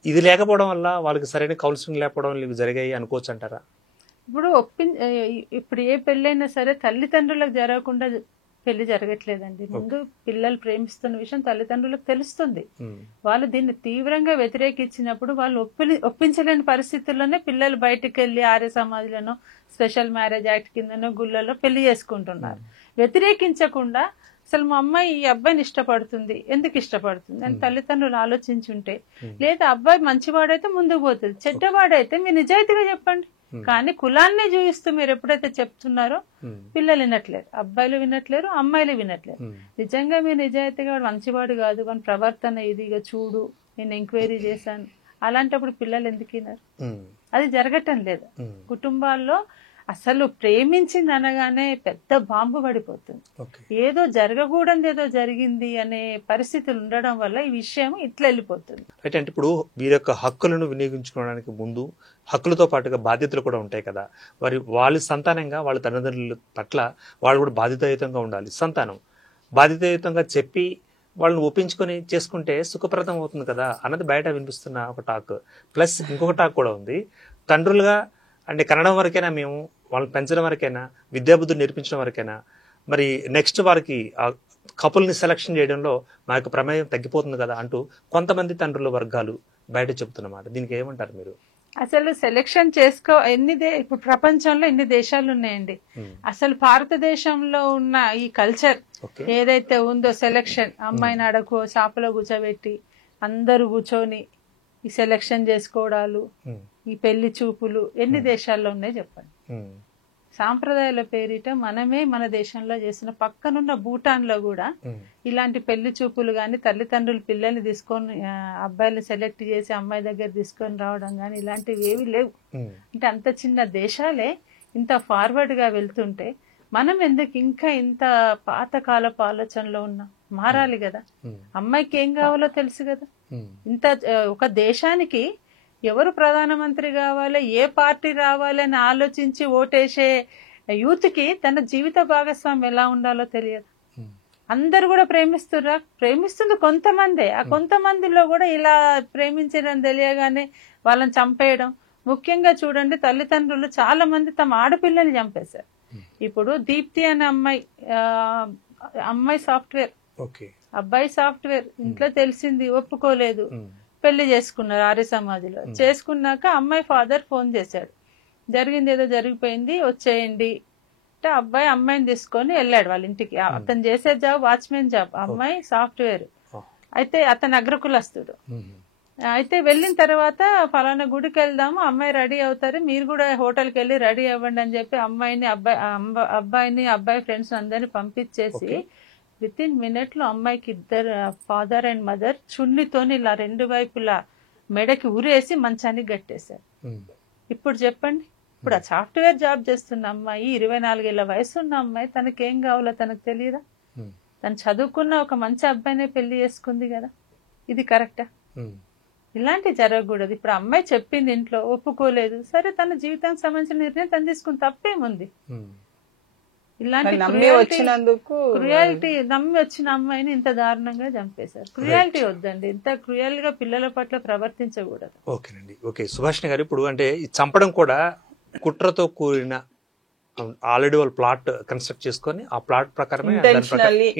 ఇది లేకపోవడం వల్ల వాళ్ళకి సరైన కౌన్సిలింగ్ లేకపోవడం వల్ల ఇవి జరిగాయి అనుకోవచ్చు అంటారా? ఇప్పుడు ఏ పెళ్ళైనా సరే తల్లిదండ్రులకు జరగకుండా పెళ్లి జరగట్లేదండి. ముందు పిల్లలు ప్రేమిస్తున్న విషయం తల్లిదండ్రులకు తెలుస్తుంది. వాళ్ళు దీన్ని తీవ్రంగా వ్యతిరేకించినప్పుడు వాళ్ళు ఒప్పించలేని పరిస్థితుల్లోనే పిల్లలు బయటకు వెళ్లి ఆర్య సమాజంలోనో స్పెషల్ మ్యారేజ్ యాక్ట్ కిందనో గుళ్ళలో పెళ్లి చేసుకుంటున్నారు. వ్యతిరేకించకుండా అసలు మా అమ్మాయి ఈ అబ్బాయిని ఇష్టపడుతుంది, ఎందుకు ఇష్టపడుతుంది అని తల్లిదండ్రులు ఆలోచించుంటే, లేదా అబ్బాయి మంచివాడైతే ముందుకు పోతుంది, చెడ్డవాడైతే మీరు నిజాయితీగా చెప్పండి. కానీ కులాన్ని చూపిస్తూ మీరు ఎప్పుడైతే చెప్తున్నారో పిల్లలు వినట్లేరు, అబ్బాయిలు వినట్లేరు, అమ్మాయిలు వినట్లేరు. నిజంగా మీరు నిజాయితీగా వాడు మంచివాడు కాదు, వాడి ప్రవర్తన ఇదిగా చూడు, నేను ఎంక్వైరీ చేశాను, అలాంటప్పుడు పిల్లలు ఎందుకు వినరు? అది జరగటం లేదు. కుటుంబాల్లో అసలు ప్రేమించింది అనగానే పెద్ద బాంబు పడిపోతుంది. ఏదో జరగకూడదు ఏదో జరిగింది అనే పరిస్థితులు ఉండడం వల్ల ఈ విషయం ఇట్లా వెళ్ళిపోతుంది. అంటే ఇప్పుడు వీరి యొక్క హక్కులను వినియోగించుకోవడానికి ముందు హక్కులతో పాటుగా బాధ్యతలు కూడా ఉంటాయి కదా. వాళ్ళ సంతానంగా వాళ్ళ తల్లిదండ్రుల పట్ల వాళ్ళు కూడా బాధ్యతాయుతంగా ఉండాలి. సంతానం బాధ్యతాయుతంగా చెప్పి వాళ్ళని ఒప్పించుకొని చేసుకుంటే సుఖప్రదం అవుతుంది కదా అన్నది బయట వినిపిస్తున్న ఒక టాక్. ప్లస్ ఇంకొక టాక్ కూడా ఉంది, తండ్రులుగా అంటే కనడం వరకైనా మేము వాళ్ళని పెంచడం వరకైనా, విద్యాబుద్ధులు నేర్పించడం వరకైనా, మరి నెక్స్ట్ వారికి ఆ కపుల్ని సెలక్షన్ చేయడంలో మా యొక్క ప్రమేయం తగ్గిపోతుంది కదా అంటూ కొంతమంది తండ్రుల వర్గాలు బయట చెబుతున్నమాట. దీనికి ఏమంటారు మీరు? అసలు సెలక్షన్ ఇప్పుడు ప్రపంచంలో ఎన్ని దేశాలు ఉన్నాయండి. అసలు భారతదేశంలో ఉన్న ఈ కల్చర్ ఏదైతే ఉందో, సెలక్షన్, అమ్మాయిని అడగో చాపలో కూర్చోబెట్టి అందరూ కూర్చొని ఈ సెలక్షన్ చేసుకోవడాలు, ఈ పెళ్లి చూపులు ఎన్ని దేశాల్లో ఉన్నాయి చెప్పండి. సాంప్రదాయాల పేరిట మనమే మన దేశంలో చేసిన, పక్కనున్న భూటాన్ లో కూడా ఇలాంటి పెళ్లి చూపులు గాని, తల్లిదండ్రులు పిల్లల్ని తీసుకొని అబ్బాయిని సెలెక్ట్ చేసి అమ్మాయి దగ్గర తీసుకొని రావడం గాని ఇలాంటివి ఏవి లేవు. అంటే అంత చిన్న దేశాలే ఇంత ఫార్వర్డ్ గా వెళ్తుంటే మనం ఎందుకు ఇంకా ఇంత పాతకాలపు ఆలోచనలో ఉన్నాం? మారాలి కదా. అమ్మాయికి ఏం కావాలో తెలుసు కదా. ఇంత ఒక దేశానికి ఎవరు ప్రధానమంత్రి కావాలి, ఏ పార్టీ రావాలి అని ఆలోచించి ఓటేసే యూత్ కి తన జీవిత భాగస్వామి ఎలా ఉండాలో తెలియదు. అందరు కూడా ప్రేమిస్తుంది కొంతమందే. ఆ కొంతమందిలో కూడా ఇలా ప్రేమించడం తెలియగానే వాళ్ళని చంపేయడం. ముఖ్యంగా చూడండి, తల్లిదండ్రులు చాలా మంది తమ ఆడపిల్లని చంపేశారు. ఇప్పుడు దీప్తి అనే అమ్మాయి సాఫ్ట్వేర్, అబ్బాయి సాఫ్ట్వేర్. ఇంట్లో తెలిసింది, ఒప్పుకోలేదు, పెళ్లి చేసుకున్నారు ఆర్య సమాజంలో. చేసుకున్నాక అమ్మాయి ఫాదర్ ఫోన్ చేశాడు, జరిగింది ఏదో జరిగిపోయింది, వచ్చేయండి, అంటే అబ్బాయి అమ్మాయిని తీసుకొని వెళ్ళాడు వాళ్ళ ఇంటికి. అతను చేసే జాబ్ వాచ్మెన్ జాబ్, అమ్మాయి సాఫ్ట్వేర్. అయితే అతను అగ్రకులస్తుడు. అయితే వెళ్ళిన తర్వాత ఫలానా గుడికి వెళ్దాము, అమ్మాయి రెడీ అవుతారు, మీరు కూడా హోటల్కి వెళ్ళి రెడీ అవ్వండి అని చెప్పి అబ్బాయిని అబ్బాయి ఫ్రెండ్స్ అందరిని పంపించేసి విత్ ఇన్ మినిట్ లో అమ్మాయికి ఇద్దరు ఫాదర్ అండ్ మదర్ చున్నితోని ఇలా రెండు వైపులా మెడకి ఉరేసి మంచానికి గట్టేశారు. ఇప్పుడు చెప్పండి, ఇప్పుడు ఆ సాఫ్ట్వేర్ జాబ్ చేస్తున్న అమ్మాయి, 24 ఏళ్ల వయసు ఉన్న అమ్మాయి, తనకేం కావాలో తనకు తెలియదా? తను చదువుకున్న ఒక మంచి అబ్బాయినే పెళ్లి చేసుకుంది కదా, ఇది కరెక్టా? ఇలాంటి జరగకూడదు. ఇప్పుడు అమ్మాయి చెప్పింది, ఇంట్లో ఒప్పుకోలేదు, సరే తన జీవితానికి సంబంధించిన నిర్ణయం తను తీసుకుని తప్పేముంది? ఇలాంటి క్రుయాలిటీ నమ్మి వచ్చిన అమ్మాయిని ఇంత దారుణంగా చంపేశారు. క్రుయాలిటీ వద్దండి, ఇంత క్రుయల్ గా పిల్లల పట్ల ప్రవర్తించకూడదు. ఓకేనండి, ఓకే. సుభాషిణి గారు, ఇప్పుడు అంటే ఈ చంపడం కూడా కుట్రతో కూడిన, ఆల్రెడీ వాళ్ళు ప్లాట్ కన్స్ట్రక్ట్ చేసుకొని ఆ ప్లాట్ ప్రకారమే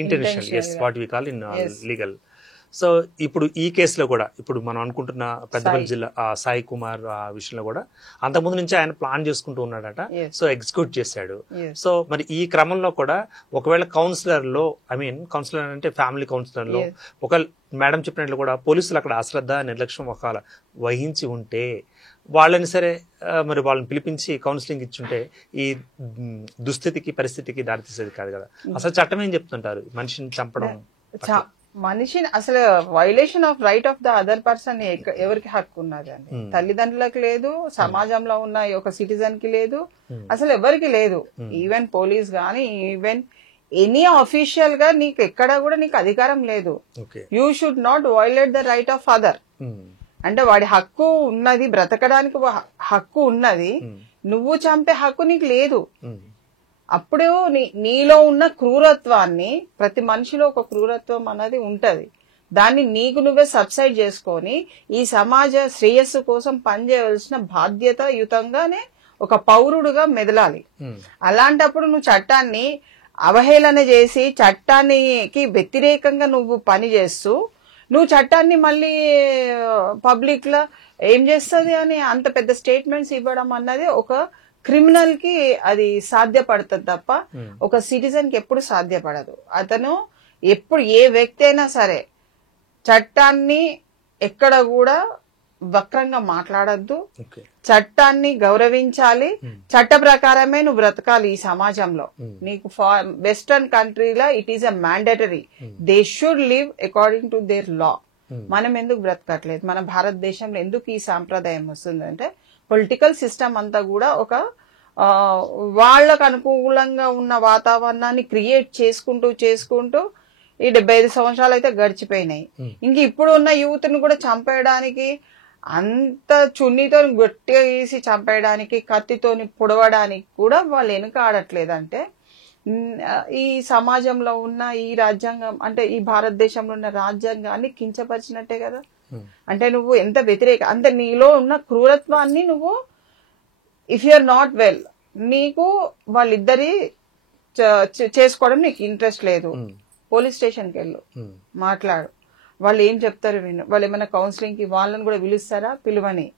intentional, yes, what we call in legal. So ఇప్పుడు ఈ కేసులో కూడా ఇప్పుడు మనం అనుకుంటున్న పెద్దపల్లి జిల్లా సాయి కుమార్ ఆ విషయంలో కూడా అంతకుముందు నుంచి ఆయన ప్లాన్ చేసుకుంటూ ఉన్నాడట. సో ఎగ్జిక్యూట్ చేశాడు. సో మరి ఈ క్రమంలో కూడా ఒకవేళ కౌన్సిలర్ అంటే ఫ్యామిలీ కౌన్సిలర్ లో ఒక మేడం చెప్పినట్లు కూడా పోలీసులు అక్కడ అశ్రద్ధ నిర్లక్ష్యం ఒకవేళ వహించి ఉంటే వాళ్ళని సరే మరి వాళ్ళని పిలిపించి కౌన్సిలింగ్ ఇచ్చుంటే ఈ దుస్థితికి పరిస్థితికి దారితీసేది కాదు కదా. అసలు చట్టం ఏం చెప్తుంటారు మనిషిని చంపడం? మనిషిని అసలు violation of right of the other person ఎవరికి హక్కు ఉన్నది అండి? తల్లిదండ్రులకు లేదు, సమాజంలో ఉన్న ఒక సిటిజన్ కి లేదు, అసలు ఎవరికి లేదు. ఈవెన్ పోలీస్ గానీ, ఈవెన్ ఎనీ అఫీషియల్ గా నీకు ఎక్కడ కూడా నీకు అధికారం లేదు. You should not violate the right of other. అంటే వాడి హక్కు ఉన్నది, బ్రతకడానికి హక్కు ఉన్నది, నువ్వు చంపే హక్కు నీకు లేదు. అప్పుడు నీలో ఉన్న క్రూరత్వాన్ని, ప్రతి మనిషిలో ఒక క్రూరత్వం అన్నది ఉంటది, దాన్ని నీకు నువ్వే సబ్సైడ్ చేసుకొని ఈ సమాజ శ్రేయస్సు కోసం పనిచేయవలసిన బాధ్యతాయుతంగానే ఒక పౌరుడుగా మెదలాలి. అలాంటప్పుడు నువ్వు చట్టాన్ని అవహేళన చేసి చట్టానికి వ్యతిరేకంగా నువ్వు పని చేస్తూ నువ్వు చట్టాన్ని మళ్ళీ పబ్లిక్ లో ఏం చేస్తుంది అని అంత పెద్ద స్టేట్మెంట్స్ ఇవ్వడం అన్నది ఒక క్రిమినల్ కి అది సాధ్యపడుతుంది తప్ప ఒక సిటిజన్ కి ఎప్పుడు సాధ్యపడదు. అతను ఎప్పుడు ఏ వ్యక్తి అయినా సరే చట్టాన్ని ఎక్కడ కూడా వక్రంగా మాట్లాడద్దు, చట్టాన్ని గౌరవించాలి, చట్ట ప్రకారమే నువ్వు బ్రతకాలి ఈ సమాజంలో. నీకు వెస్టర్న్ కంట్రీలో it is a mandatory, they should live according to their law. మనం ఎందుకు బ్రతకట్లేదు? మన భారతదేశంలో ఎందుకు ఈ సాంప్రదాయం వస్తుందంటే పొలిటికల్ సిస్టమ్ అంతా కూడా ఒక వాళ్లకు అనుకూలంగా ఉన్న వాతావరణాన్ని క్రియేట్ చేసుకుంటూ ఈ 75 సంవత్సరాలు అయితే గడిచిపోయినాయి. ఇంక ఇప్పుడు ఉన్న యూత్ ని కూడా చంపేయడానికి, అంత చున్నీతో గట్టిగా గీసి చంపేయడానికి, కత్తితోని పొడవడానికి కూడా వాళ్ళు వెనుక ఆడట్లేదంటే ఈ సమాజంలో ఉన్న ఈ రాజ్యాంగం, అంటే ఈ భారతదేశంలో ఉన్న రాజ్యాంగాన్ని కించపరిచినట్టే కదా. అంటే నువ్వు ఎంత వ్యతిరేక, అంటే నీలో ఉన్న క్రూరత్వాన్ని నువ్వు, if you are not well, నీకు వాళ్ళిద్దరి చేసుకోవడం నీకు ఇంట్రెస్ట్ లేదు, పోలీస్ స్టేషన్కి వెళ్ళు, మాట్లాడు, వాళ్ళు ఏం చెప్తారు విను. వాళ్ళు ఏమైనా కౌన్సిలింగ్ కి వాళ్ళని కూడా పిలుస్తారా? పిలువని.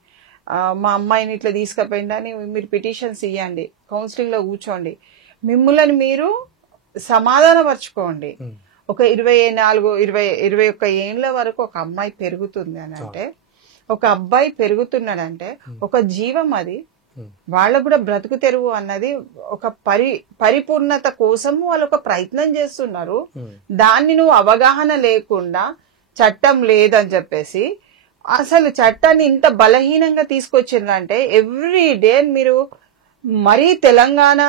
మా అమ్మాయిని ఇట్లా తీసుకుపోయిందని మీరు పిటిషన్స్ ఇవ్వండి, కౌన్సిలింగ్ లో కూర్చోండి, మిమ్మల్ని మీరు సమాధానపరచుకోండి. ఒక 21 ఏళ్ల వరకు ఒక అమ్మాయి పెరుగుతుంది అని అంటే, ఒక అబ్బాయి పెరుగుతున్నాడంటే ఒక జీవం, అది వాళ్ళకు కూడా బ్రతుకు తెరువు అన్నది ఒక పరిపూర్ణత కోసం వాళ్ళు ఒక ప్రయత్నం చేస్తున్నారు. దాన్ని నువ్వు అవగాహన లేకుండా చట్టం లేదని చెప్పేసి అసలు చట్టాన్ని ఇంత బలహీనంగా తీసుకొచ్చిందంటే, ఎవ్రీ డే మీరు మరీ తెలంగాణ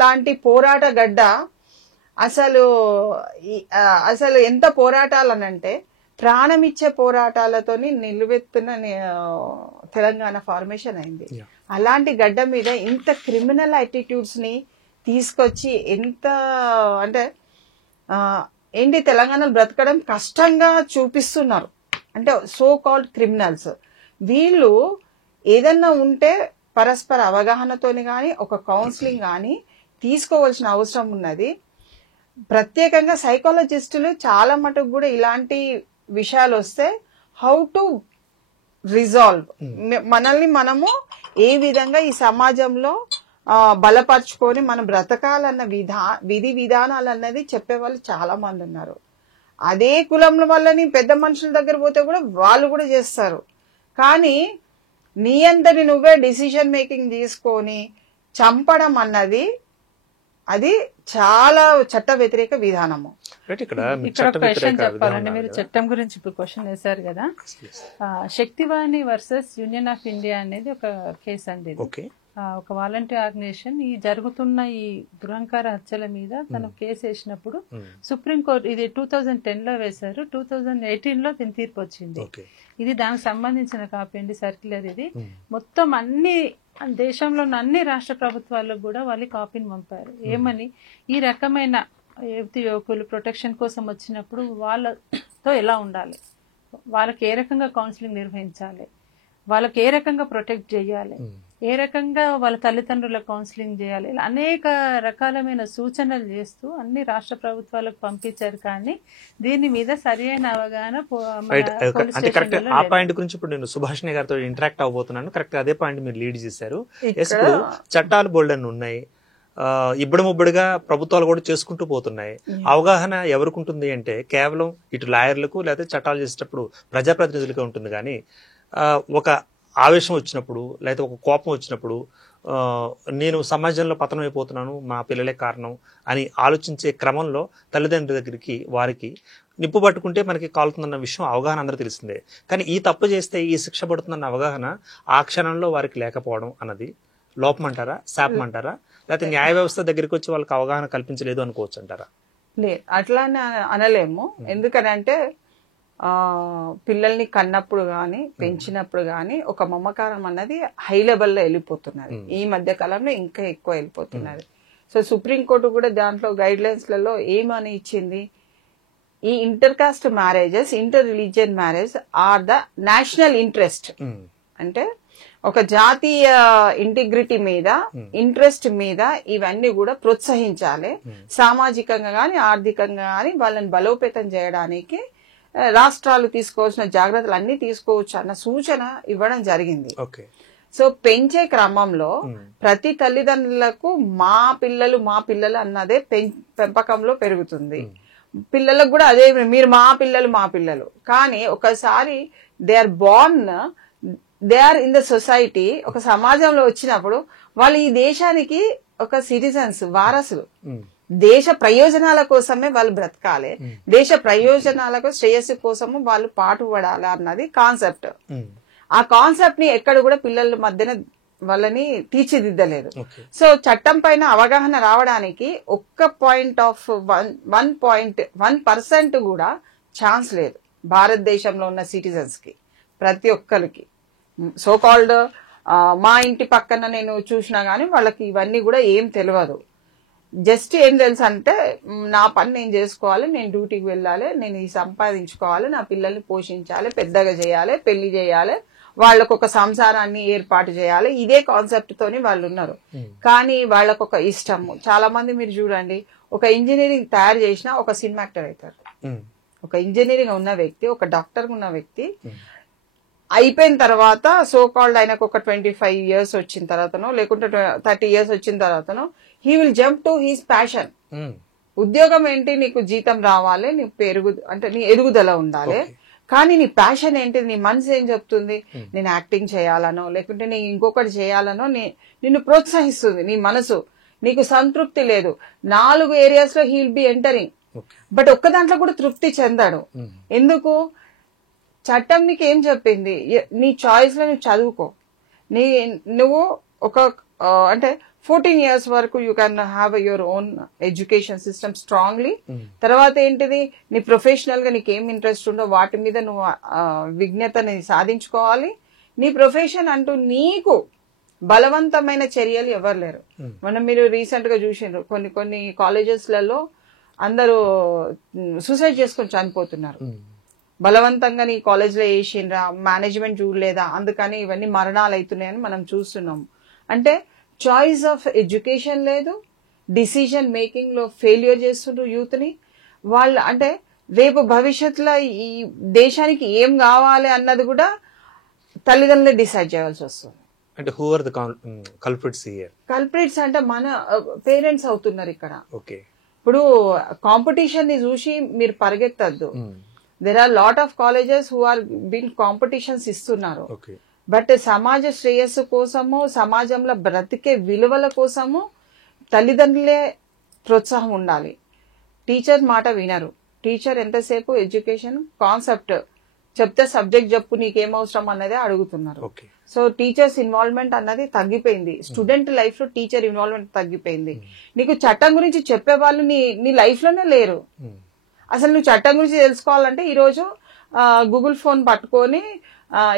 లాంటి పోరాట గడ్డ అసలు ఎంత పోరాటాలనంటే ప్రాణం ఇచ్చే పోరాటాలతోని నిలువెత్తున తెలంగాణ ఫార్మేషన్ అయింది. అలాంటి గడ్డ మీద ఇంత క్రిమినల్ యాటిట్యూడ్స్ ని తీసుకొచ్చి ఎంత అంటే ఏంటి తెలంగాణలో బ్రతకడం కష్టంగా చూపిస్తున్నారు. అంటే సో కాల్డ్ క్రిమినల్స్ వీళ్ళు ఏదన్నా ఉంటే పరస్పర అవగాహనతోని కానీ ఒక కౌన్సిలింగ్ కానీ తీసుకోవాల్సిన అవసరం ఉన్నది. ప్రత్యేకంగా సైకాలజిస్టులు చాలా మటుకు కూడా ఇలాంటి విషయాలు వస్తే హౌ టు రిజాల్వ్, మనల్ని మనము ఏ విధంగా ఈ సమాజంలో బలపరుచుకొని మనం బ్రతకాలన్న విధి విధానాలు అన్నది చెప్పే వాళ్ళు చాలా మంది ఉన్నారు. అదే కులంలో వాళ్ళని పెద్ద మనుషుల దగ్గర పోతే కూడా వాళ్ళు కూడా చేస్తారు. కానీ నీ అందరి నువ్వే డిసిషన్ మేకింగ్ తీసుకొని చంపడం అన్నది అది చాలా చట్ట వ్యతిరేక విధానము. ఇక్కడ క్వశ్చన్ చెప్పాలండి, మీరు చట్టం గురించి ఇప్పుడు క్వశ్చన్ వేశారు కదా. శక్తివాణి వర్సెస్ యూనియన్ ఆఫ్ ఇండియా అనేది ఒక కేసు అండి. ఒక వాలంటీర్ ఆర్గనైజేషన్ ఈ జరుగుతున్న ఈ దురహంకార హత్యల మీద తను కేసు వేసినప్పుడు సుప్రీంకోర్టు, ఇది 2010 లో వేశారు, 2018 లో దీని తీర్పు వచ్చింది. ఇది దానికి సంబంధించిన కాపీ అండి, సర్క్యులర్. ఇది మొత్తం అన్ని దేశంలో ఉన్న అన్ని రాష్ట్ర ప్రభుత్వాలకు కూడా వాళ్ళు కాపీని పంపారు. ఏమని, ఈ రకమైన యువకులు ప్రొటెక్షన్ కోసం వచ్చినప్పుడు వాళ్ళతో ఎలా ఉండాలి, వాళ్ళకి ఏ రకంగా కౌన్సిలింగ్ నిర్వహించాలి, వాళ్ళకి ఏ రకంగా ప్రొటెక్ట్ చేయాలి, ఏ రకంగా వాళ్ళ తల్లిదండ్రుల కౌన్సిలింగ్ చేయాలి, ఇలా అనేక రకాలమైన సూచనలు చేస్తూ అన్ని రాష్ట్ర ప్రభుత్వాలకు పంపించారు. కానీ దీని మీద సరి అయిన అవగాహన ఆ పాయింట్ గురించి ఇప్పుడు నేను సుభాషిణి గారితో ఇంటరాక్ట్ అవబోతున్నాను. కరెక్ట్ అదే పాయింట్ మీరు లీడ్ చేశారు. చట్టాలు బోల్డ్ అని ఉన్నాయి, ఇబ్బడిముబ్బడిగా ప్రభుత్వాలు కూడా చేసుకుంటూ పోతున్నాయి. అవగాహన ఎవరికి ఉంటుంది అంటే కేవలం ఇటు లాయర్లకు లేదా చట్టాలు చేసేటప్పుడు ప్రజాప్రతినిధులకే ఉంటుంది. కానీ ఒక ఆవేశం వచ్చినప్పుడు లేదా ఒక కోపం వచ్చినప్పుడు నేను సమాజంలో పతనం అయిపోతున్నాను, మా పిల్లలే కారణం అని ఆలోచించే క్రమంలో తల్లిదండ్రుల దగ్గరికి వారికి నిప్పు పట్టుకుంటే మనకి కాలుతుందన్న విషయం అవగాహన అందరూ తెలిసిందే. కానీ ఈ తప్పు చేస్తే ఈ శిక్ష పడుతుందన్న అవగాహన ఆ క్షణంలో వారికి లేకపోవడం అన్నది లోపం అంటారా, శాపం అంటారా, లేకపోతే న్యాయ వ్యవస్థ దగ్గరికి వచ్చి వాళ్ళకి అవగాహన కల్పించలేదు అనుకోవచ్చు అంటారా? లేదు, అట్లానే అనలేము. ఎందుకనంటే పిల్లల్ని కన్నప్పుడు గాని పెంచినప్పుడు గాని ఒక మమకారం అన్నది హై లెవెల్లో వెళ్ళిపోతున్నది. ఈ మధ్య కాలంలో ఇంకా ఎక్కువ వెళ్ళిపోతున్నది. సో సుప్రీంకోర్టు కూడా దాంట్లో గైడ్ లైన్స్ లలో ఏమని ఇచ్చింది, ఈ inter caste marriages, inter religion marriage or the national interest. అంటే ఒక జాతీయ ఇంటిగ్రిటీ మీద, ఇంట్రెస్ట్ మీద ఇవన్నీ కూడా ప్రోత్సహించాలి. సామాజికంగా గాని ఆర్థికంగా గాని వాళ్ళని బలోపేతం చేయడానికి రాష్ట్రాలు తీసుకోవాల్సిన జాగ్రత్తలు అన్ని తీసుకోవచ్చు అన్న సూచన ఇవ్వడం జరిగింది. సో పెంచే క్రమంలో ప్రతి తల్లిదండ్రులకు మా పిల్లలు అన్నదే పెంపకంలో పెరుగుతుంది. పిల్లలకు కూడా అదే, మీరు మా పిల్లలు. కానీ ఒకసారి they are born, they are in the society, ఒక సమాజంలో వచ్చినప్పుడు వాళ్ళు ఈ దేశానికి ఒక సిటిజన్స్, వారసులు. దేశ ప్రయోజనాల కోసమే వాళ్ళు బ్రతకాలి, దేశ ప్రయోజనాలకు శ్రేయస్సు కోసము వాళ్ళు పాటుపడాలి అన్నది కాన్సెప్ట్. ఆ కాన్సెప్ట్ ని ఎక్కడ కూడా పిల్లల మధ్యన వాళ్ళని తీర్చిదిద్దలేదు. సో చట్టం పైన అవగాహన రావడానికి ఒక్క పాయింట్ ఆఫ్ 1% కూడా ఛాన్స్ లేదు భారతదేశంలో ఉన్న సిటిజన్స్ కి. ప్రతి ఒక్కరికి సో కాల్డ్ మా ఇంటి పక్కన నేను చూసినా గానీ వాళ్ళకి ఇవన్నీ కూడా ఏం తెలియదు. జస్ట్ ఏం తెలుసు అంటే నా పని నేను చేసుకోవాలి, నేను డ్యూటీకి వెళ్ళాలి, నేను ఇది సంపాదించుకోవాలి, నా పిల్లల్ని పోషించాలి, పెద్దగా చేయాలి, పెళ్లి చేయాలి, వాళ్ళకు ఒక సంసారాన్ని ఏర్పాటు చేయాలి, ఇదే కాన్సెప్ట్ తోని వాళ్ళు ఉన్నారు. కానీ వాళ్ళకొక ఇష్టము. చాలా మంది మీరు చూడండి, ఒక ఇంజనీరింగ్ తయారు చేసిన ఒక సినిమా యాక్టర్ అవుతారు. ఒక ఇంజనీరింగ్ ఉన్న వ్యక్తి, ఒక డాక్టర్ ఉన్న వ్యక్తి అయిపోయిన తర్వాత సో కాల్డ్ ఆయనకు ఒక 25 years వచ్చిన తర్వాతనో లేకుంటే 30 years వచ్చిన తర్వాతనో he will jump to his passion. ఉద్యోగం ఏంటి, నీకు జీతం రావాలి, నీ అంటే నీ ఎదుగుదల ఉండాలి. కానీ నీ ప్యాషన్ ఏంటి, నీ మనసు ఏం చెప్తుంది, నేను యాక్టింగ్ చేయాలనో లేకుంటే నేను ఇంకొకటి చేయాలనో నిన్ను ప్రోత్సహిస్తుంది నీ మనసు. నీకు సంతృప్తి లేదు, 4 areas లో he will be entering, but ఒక్క దాంట్లో కూడా తృప్తి చెందాడు. ఎందుకు? చట్టం నీకు ఏం చెప్పింది, నీ చాయిస్ లో నువ్వు చదువుకో, నువ్వు ఒక అంటే 14 years వరకు you can have your own education system strongly. తర్వాత ఏంటిది, నీ ప్రొఫెషనల్ గా నీకు ఏం ఇంట్రెస్ట్ ఉందో వాటి మీద నువ్వు విజ్ఞతని సాధించుకోవాలి. నీ ప్రొఫెషన్ అంటూ నీకు బలవంతమైన చర్యలు ఎవరు లేరు. మీరు రీసెంట్ గా చూసిండ్రు కొన్ని కాలేజెస్లలో అందరూ సూసైడ్ చేసుకొని చనిపోతున్నారు. బలవంతంగా నీ కాలేజ్ లో వేసిండ్రా, మేనేజ్మెంట్ చూడలేదా, అందుకని ఇవన్నీ మరణాలు అవుతున్నాయని మనం చూస్తున్నాం. అంటే చాయిస్ ఆఫ్ ఎడ్యుకేషన్ లేదు, డిసిజన్ మేకింగ్ లో ఫెయిల్యూర్ చేస్తుండ్రు యూత్ ని. వాళ్ళు అంటే రేపు భవిష్యత్తులో ఈ దేశానికి ఏం కావాలి అన్నది కూడా తల్లిదండ్రులే డిసైడ్ చేయాల్సి వస్తుంది. అంటే who are the culprits here? Culprits అంటే మన పేరెంట్స్ అవుతున్నారు ఇక్కడ. ఓకే. ఇప్పుడు కాంపిటీషన్ ని చూసి మీరు పరిగెత్తద్దు. There are lot of colleges who are been competitions ఇస్తున్నారు. ఓకే. బట్ సమాజ శ్రేయస్సు కోసము, సమాజంలో బ్రతికే విలువల కోసము తల్లిదండ్రులే ప్రోత్సాహం ఉండాలి. టీచర్ మాట వినరు. టీచర్ ఎంతసేపు ఎడ్యుకేషన్ కాన్సెప్ట్ చెప్తే సబ్జెక్ట్ చెప్పు నీకేం అవసరం అన్నదే అడుగుతున్నారు. ఓకే. సో టీచర్స్ ఇన్వాల్వ్మెంట్ అన్నది తగ్గిపోయింది. స్టూడెంట్ లైఫ్ లో టీచర్ ఇన్వాల్వ్మెంట్ తగ్గిపోయింది. నీకు చట్టం గురించి చెప్పే వాళ్ళు నీ లైఫ్ లోనే లేరు. అసలు నువ్వు చట్టం గురించి తెలుసుకోవాలంటే ఈరోజు గూగుల్ ఫోన్ పట్టుకొని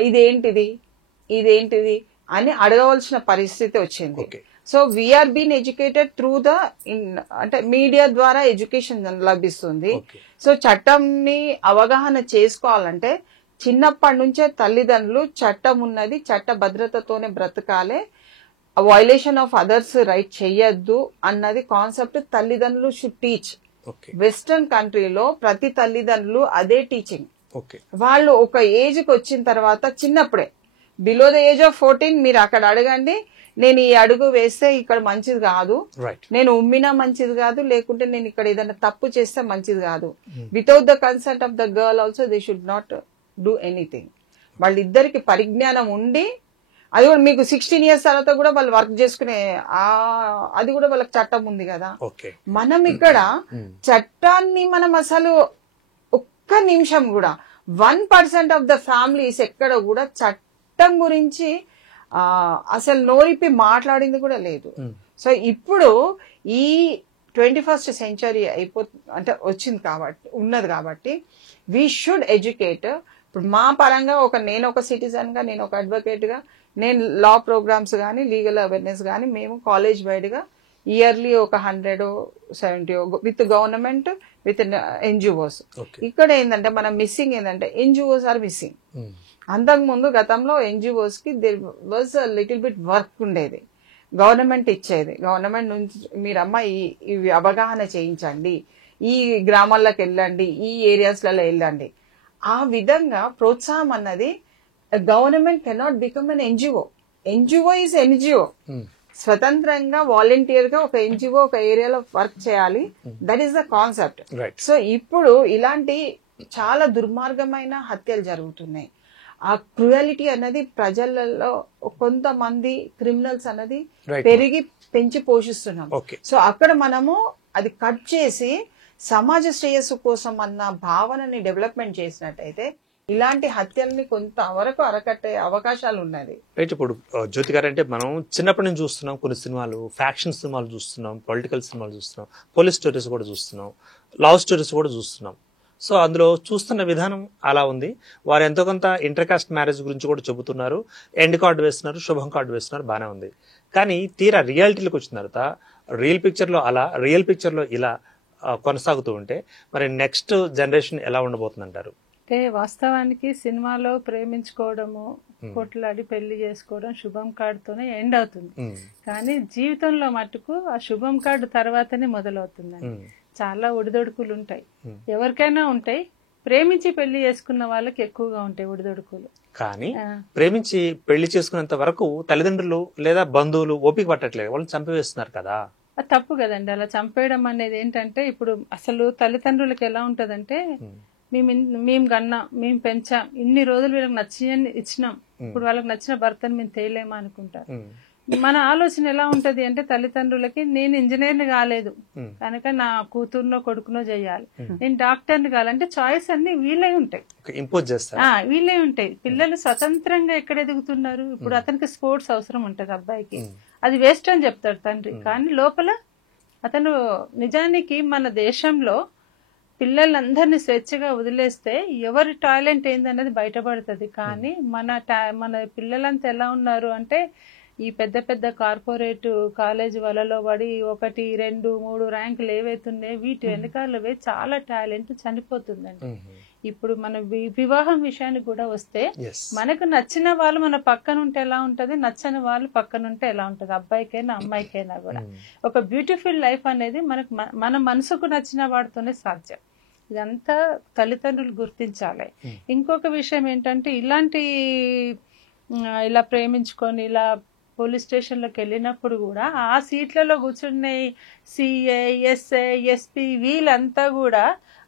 ఇదేంటిది అని అడగవలసిన పరిస్థితి వచ్చింది. So we are been educated through the అంటే మీడియా ద్వారా ఎడ్యుకేషన్ లభిస్తుంది. సో చట్టంని అవగాహన చేసుకోవాలంటే చిన్నప్పటి నుంచే తల్లిదండ్రులు చట్టం ఉన్నది, చట్ట భద్రతతోనే బ్రతకాలే, వయలేషన్ ఆఫ్ అదర్స్ రైట్ చెయ్యొద్దు అన్నది కాన్సెప్ట్ తల్లిదండ్రులు షుడ్ టీచ్. వెస్టర్న్ కంట్రీలో ప్రతి తల్లిదండ్రులు అదే టీచింగ్. వాళ్ళు ఒక ఏజ్ కి వచ్చిన తర్వాత చిన్నప్పుడే బిలో ద ఏజ్ ఆఫ్ 14 మీరు అక్కడ అడగండి, నేను ఈ అడుగు వేస్తే ఇక్కడ మంచిది కాదు, నేను ఉమ్మినా మంచిది కాదు, లేకుంటే నేను ఇక్కడ ఏదైనా తప్పు చేస్తే మంచిది కాదు. Without the consent of the girl also they should not do anything. వాళ్ళిద్దరికి పరిజ్ఞానం ఉండి, అది కూడా మీకు 16 years తర్వాత కూడా వాళ్ళు వర్క్ చేసుకునే అది కూడా వాళ్ళకి చట్టం ఉంది కదా. మనం ఇక్కడ చట్టాన్ని మనం అసలు ఒక్క నిమిషం కూడా 1% ఆఫ్ ద ఫ్యామిలీస్ ఎక్కడ కూడా చట్టం గురించి అసలు నోరిప్పి మాట్లాడింది కూడా లేదు. సో ఇప్పుడు ఈ 21st century అంటే వచ్చింది కాబట్టి ఉన్నది కాబట్టి వీ షుడ్ ఎడ్యుకేట్. ఇప్పుడు మా పరంగా నేను ఒక సిటిజన్ గా, నేను ఒక అడ్వకేట్ గా, నేను లా ప్రోగ్రామ్స్ గానీ లీగల్ అవేర్నెస్ గానీ మేము కాలేజ్ వైడ్ గా ఇయర్లీ ఒక 170 విత్ గవర్నమెంట్ విత్ ఎన్జిఓస్. ఇక్కడ ఏంటంటే మనం మిస్సింగ్ ఏంటంటే ఎన్జిఓస్ ఆర్ మిస్సింగ్. అంతకుముందు గతంలో ఎన్జిఓస్ కి there was little bit work ఉండేది, గవర్నమెంట్ ఇచ్చేది. గవర్నమెంట్ నుంచి మీరమ్మ ఇవి అవగాహన చేయించండి, ఈ గ్రామాల్లోకి వెళ్ళండి, ఈ ఏరియాస్లలో వెళ్ళండి. ఆ విధంగా ప్రోత్సాహం అన్నది government cannot become an NGO. NGO is NGO. స్వతంత్రంగా వాలంటీర్ గా ఒక ఎన్జిఓ ఒక ఏరియాలో వర్క్ చేయాలి. That is the concept. So ఇప్పుడు ఇలాంటి చాలా దుర్మార్గమైన హత్యలు జరుగుతున్నాయి. ఆ క్రూయాలిటీ అనేది ప్రజలలో కొంతమంది క్రిమినల్స్ అనేది పెంచి పోషిస్తున్నాం. సో అక్కడ మనము అది కట్ చేసి సమాజ శ్రేయస్సు కోసం అన్న భావనని డెవలప్మెంట్ చేసినట్టయితే ఇలాంటి హత్యల్ని కొంతవరకు అరకట్టే అవకాశాలు ఉన్నది. రైట్. ఇప్పుడు జ్యోతి గారు అంటే మనం చిన్నప్పటి నుంచి చూస్తున్నాం కొన్ని సినిమాలు, ఫ్యాక్షన్ సినిమాలు చూస్తున్నాం, పొలిటికల్ సినిమాలు చూస్తున్నాం, పోలీస్ స్టోరీస్ కూడా చూస్తున్నాం, లవ్ స్టోరీస్ కూడా చూస్తున్నాం. సో అందులో చూస్తున్న విధానం అలా ఉంది. వారు ఎంతో కొంత ఇంటర్ కాస్ట్ మ్యారేజ్ గురించి కూడా చెబుతున్నారు, ఎండ్ కార్డు వేస్తున్నారు, శుభం కార్డు వేస్తున్నారు, బాగానే ఉంది. కానీ తీరా రియాలిటీలోకి వచ్చిన తర్వాత రియల్ పిక్చర్లో అలా, రియల్ పిక్చర్లో ఇలా కొనసాగుతూ ఉంటే మరి నెక్స్ట్ జనరేషన్ ఎలా ఉండబోతుంది అంటారు? అంటే వాస్తవానికి సినిమాలో ప్రేమించుకోవడము, కొట్లాడి పెళ్లి చేసుకోవడం శుభం కార్డుతోనే ఎండ్ అవుతుంది. కానీ జీవితంలో మటుకు ఆ శుభం కార్డు తర్వాతనే మొదలవుతుందండి. చాలా ఒడిదొడుకులు ఉంటాయి, ఎవరికైనా ఉంటాయి. ప్రేమించి పెళ్లి చేసుకున్న వాళ్ళకి ఎక్కువగా ఉంటాయి ఒడిదొడుకులు. కానీ ప్రేమించి పెళ్లి చేసుకున్నంత వరకు తల్లిదండ్రులు లేదా బంధువులు ఓపిక పట్టట్లేదు, వాళ్ళని చంపివేస్తున్నారు కదా. అది తప్పు కదండి. అలా చంపేయడం అనేది ఏంటంటే ఇప్పుడు అసలు తల్లిదండ్రులకి ఎలా ఉంటదంటే మేము కన్నా, మేము పెంచాం, ఇన్ని రోజులు వీళ్ళకి నచ్చిన ఇచ్చినాం, ఇప్పుడు వాళ్ళకి నచ్చిన భర్తను మేము తేలేమా అనుకుంటారు. మన ఆలోచన ఎలా ఉంటది అంటే తల్లిదండ్రులకి నేను ఇంజనీర్ని కాలేదు కనుక నా కూతుర్నో కొడుకునో చెయ్యాలి, నేను డాక్టర్ని కావాలంటే చాయిస్ అన్ని వీళ్ళే ఉంటాయి, వీళ్ళే ఉంటాయి. పిల్లలు స్వతంత్రంగా ఎక్కడ ఎదుగుతున్నారు? ఇప్పుడు అతనికి స్పోర్ట్స్ అవసరం ఉంటది అబ్బాయికి, అది వేస్ట్ అని చెప్తాడు తండ్రి. కానీ లోపల అతను నిజానికి మన దేశంలో పిల్లలందరినీ స్వేచ్ఛగా వదిలేస్తే ఎవరి టాలెంట్ ఏందనేది బయటపడుతుంది. కానీ మన పిల్లలంతా ఎలా ఉన్నారు అంటే ఈ పెద్ద పెద్ద కార్పొరేట్ కాలేజ్ వలలో పడి 1, 2, 3 ర్యాంకులు ఏవైతున్నాయి వీటి వెనకాలవే చాలా టాలెంట్ చనిపోతుందండి. ఇప్పుడు మన వివాహం విషయానికి కూడా వస్తే మనకు నచ్చిన వాళ్ళు మన పక్కన ఉంటే ఎలా ఉంటది, నచ్చని వాళ్ళు పక్కన ఉంటే ఎలా ఉంటది, అబ్బాయికైనా అమ్మాయికైనా కూడా. ఒక బ్యూటిఫుల్ లైఫ్ అనేది మన మనసుకు నచ్చిన వాడితోనే సాధ్యం. ఇదంతా తల్లిదండ్రులు గుర్తించాలి. ఇంకొక విషయం ఏంటంటే ఇలాంటి ఇలా ప్రేమించుకొని ఇలా పోలీస్ స్టేషన్లోకి వెళ్ళినప్పుడు కూడా ఆ సీట్లలో కూర్చున్న సిఐ ఎస్ఐ ఎస్పీ వీళ్ళంతా కూడా